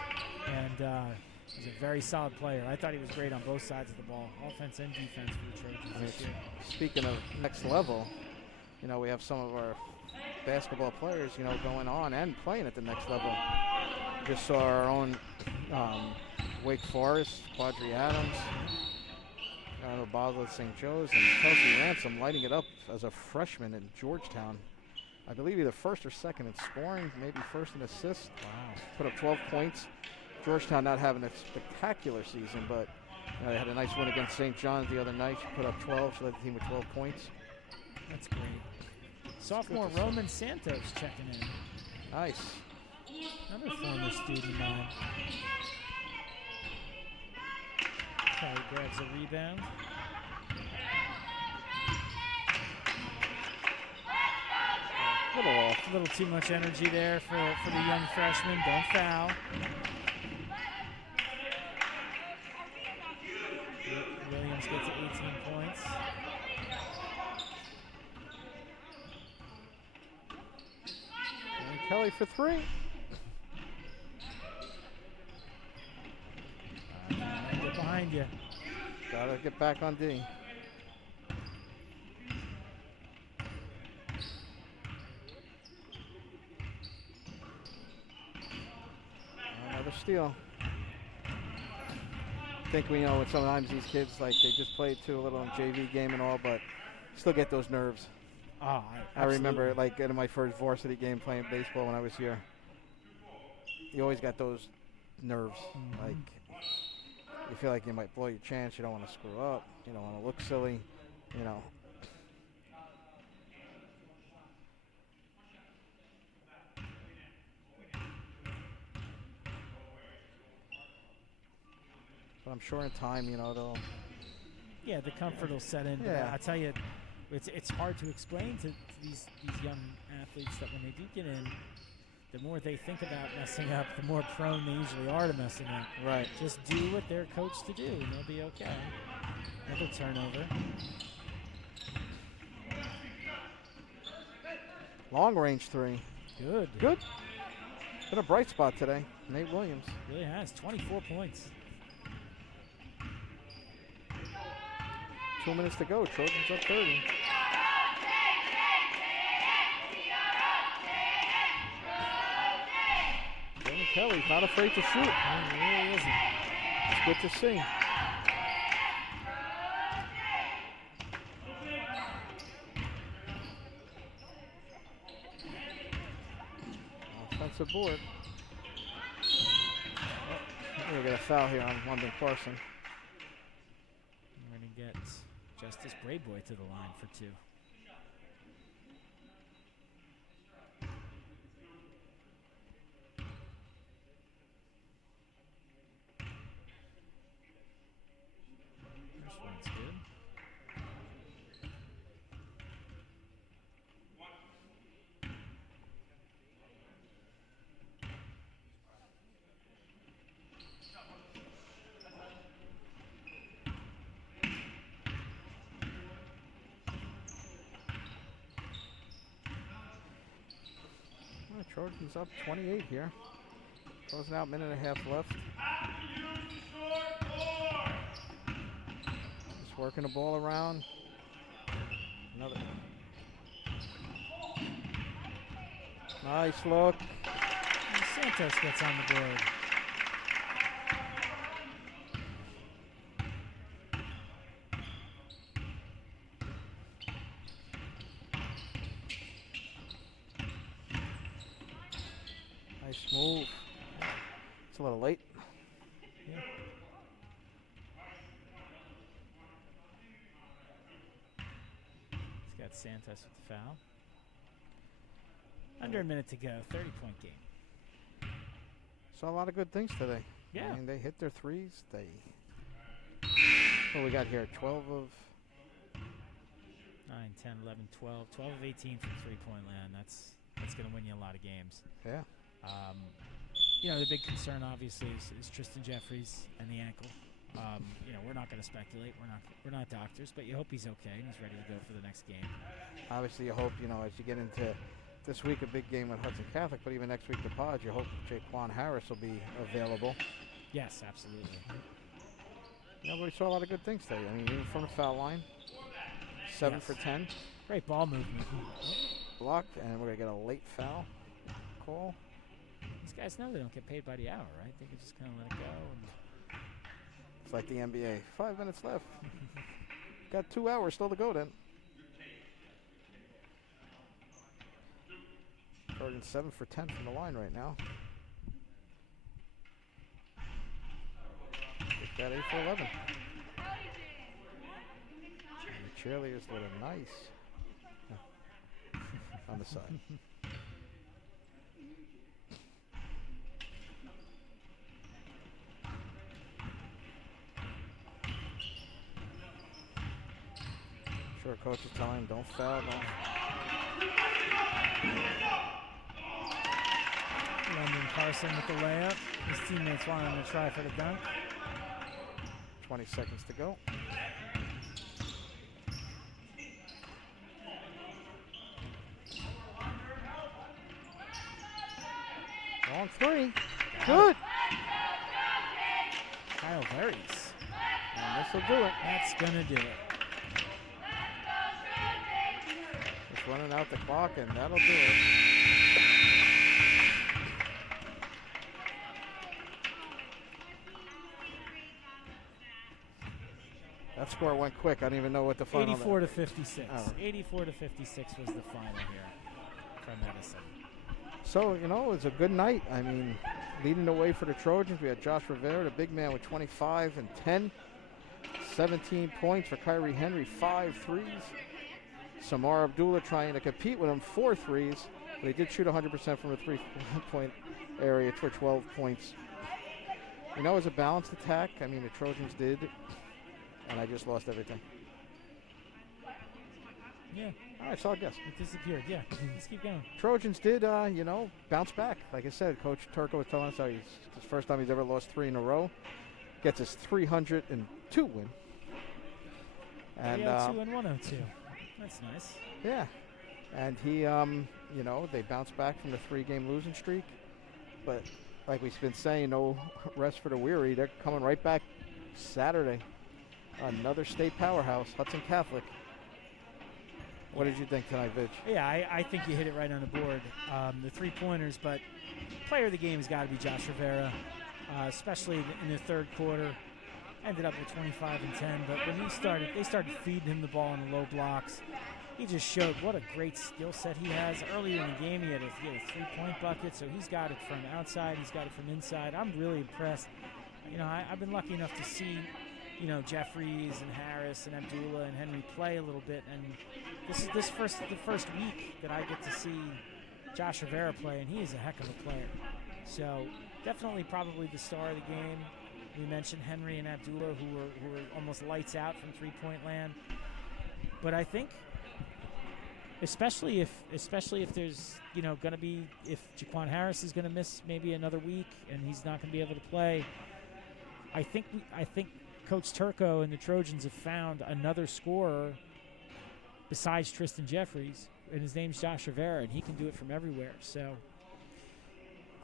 And he's a very solid player. I thought he was great on both sides of the ball, offense and defense for the Trojans this year. Speaking of next level, we have some of our basketball players, going on and playing at the next level. Just saw our own Wake Forest, Quadri Adams, Basel at St. Joe's, and Kelsey Ransom lighting it up as a freshman in Georgetown. I believe either first or second in scoring, maybe first in assists. Wow. Put up 12 points. Georgetown not having a spectacular season, but they had a nice win against St. John's the other night. She put up 12. She led the team with 12 points. That's great. Sophomore Good to see. Roman Santos checking in. Nice. Another former student of mine. Kelly grabs a rebound. A little too much energy there for the young freshman. Don't foul. Williams gets to 18 points. And Kelly for 3. Get behind you. Gotta get back on D. Another steal. I think we know sometimes these kids, like, they just play too a little in JV game and all, but still get those nerves. Oh, I remember, like, in my first varsity game playing baseball when I was here. You always got those nerves. Mm-hmm. Like, you feel like you might blow your chance. You don't want to screw up. You don't want to look silly. You know. But I'm sure in time, you know, they'll. Yeah, the comfort will set in. Yeah. But I tell you, it's hard to explain to these young athletes that when they do get in, the more they think about messing up, the more prone they usually are to messing up. Right. Just do what they're coached to do, and they'll be okay. Another turnover. Long range 3. Good. Good. Been a bright spot today. Nate Williams. Really has 24 points. 2 minutes to go. Trojans up 30. Jamie Kelly's not afraid to shoot. He really isn't. It's good to see. Offensive board. We're going to get a foul here on London Carson. We're going to get Justice Brayboy to the line for 2. This one's good. Trojans up 28 here. Closing out, minute and a half left. Just working the ball around. Another. Nice look. And Santos gets on the board. Nice move. It's a little late. Yeah. He's got Santos with the foul. Under a minute to go, 30-point game. Saw a lot of good things today. Yeah. I mean, they hit their threes. They. What we got here? 12 of. 9, 10, 11, 12. 12 of 18 from three-point land. That's going to win you a lot of games. Yeah. You know, the big concern obviously is Tristan Jeffries and the ankle. You know, we're not going to speculate. We're not doctors, but you hope he's okay and he's ready to go for the next game. Obviously, you hope, you know, as you get into this week, a big game with Hudson Catholic, but even next week, the Pods, you hope Jaquan Harris will be available. Yes, absolutely. You know, we saw a lot of good things today. I mean, even from the foul line, 7 Yes. for 10. Great ball movement. Blocked, and we're going to get a late foul call. These guys know they don't get paid by the hour, right? They can just kind of let it go. And It's like the NBA. 5 minutes left. Got 2 hours still to go then. Trojans 7 for 10 from the line right now. They've got 8 for 11. And the cheerleaders look nice. on the side. Sure, coach is telling him, don't foul. London Carson with the layup. His teammates want him to try for the dunk. 20 seconds to go. Long three. Good. Kyle Varys. And this will do it. That's going to do it. Just running out the clock, and that'll do it. That score went quick. I don't even know what the final 84 to 56. Oh. 84 to 56 was the final here from Edison. So, you know, it was a good night. I mean, leading the way for the Trojans, we had Josh Rivera, the big man, with 25 and 10. 17 points for Kyrie Henry, 5 threes. Samar Abdullah trying to compete with him, 4 threes. But he did shoot 100% from the three-point area for 12 points. You know, it was a balanced attack. I mean, the Trojans did. And I just lost everything. Yeah. All right, so I guess. It disappeared. Yeah. Let's keep going. Trojans did, you know, bounce back. Like I said, Coach Turco was telling us how it's the first time he's ever lost 3 in a row. Gets his 302 win. And 302 and 102. That's nice. yeah. And he, you know, they bounced back from the 3-game losing streak. But like we've been saying, no rest for the weary. They're coming right back Saturday. Another state powerhouse, Hudson Catholic. What did you think tonight, Vidge? Yeah, I think you hit it right on the board. The 3-pointers, but player of the game has got to be Josh Rivera, especially in the third quarter. Ended up with 25 and 10, but when they started feeding him the ball in the low blocks. He just showed what a great skill set he has. Earlier in the game, he had a 3-point bucket, so he's got it from outside, he's got it from inside. I'm really impressed. You know, I've been lucky enough to see, you know, Jeffries and Harris and Abdullah and Henry play a little bit, and this is the first week that I get to see Josh Rivera play, and he is a heck of a player. So definitely probably the star of the game. We mentioned Henry and Abdullah, who were almost lights out from 3-point land. But I think, especially if there's, you know, going to be, if Jaquan Harris is going to miss maybe another week and he's not going to be able to play, I think Coach Turco and the Trojans have found another scorer besides Tristan Jeffries, and his name's Josh Rivera, and he can do it from everywhere. So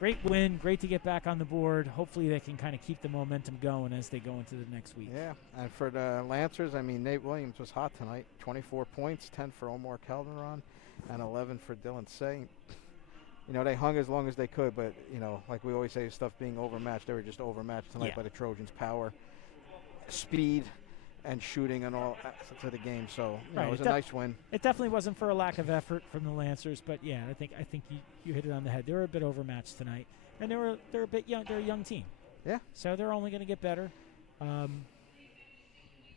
great win, great to get back on the board. Hopefully they can kind of keep the momentum going as they go into the next week. Yeah, and for the Lancers, I mean, Nate Williams was hot tonight. 24 points, 10 for Omar Calderon, and 11 for Dylan Say. You know, they hung as long as they could, but, you know, like we always say, stuff being overmatched, they were just overmatched tonight by the Trojans' power, speed, and shooting and all aspects of the game. So, you know, it was a nice win. It definitely wasn't for a lack of effort from the Lancers, but yeah, I think you hit it on the head. They were a bit overmatched tonight, and they're a bit young. They're a young team. Yeah. So they're only going to get better.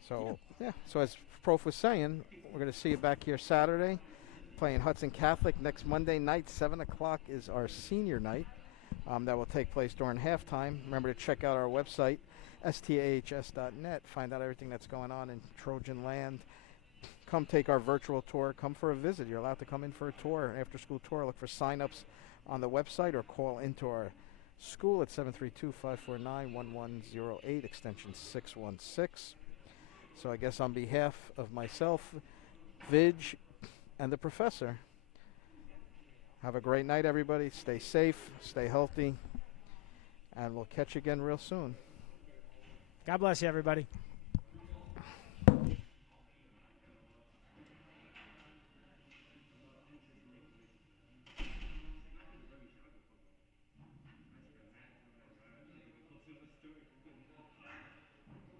So as Prof was saying, we're going to see you back here Saturday, playing Hudson Catholic. Next Monday night, 7 o'clock is our senior night. That will take place during halftime. Remember to check out our website, stahs.net. Find out everything that's going on in Trojan land. Come take our virtual tour. Come for a visit. You're allowed to come in for a tour, an after-school tour. Look for sign-ups on the website or call into our school at 732-549-1108, extension 616. So I guess on behalf of myself, Vidge, and the professor, have a great night, everybody. Stay safe, stay healthy, and we'll catch you again real soon. God bless you, everybody.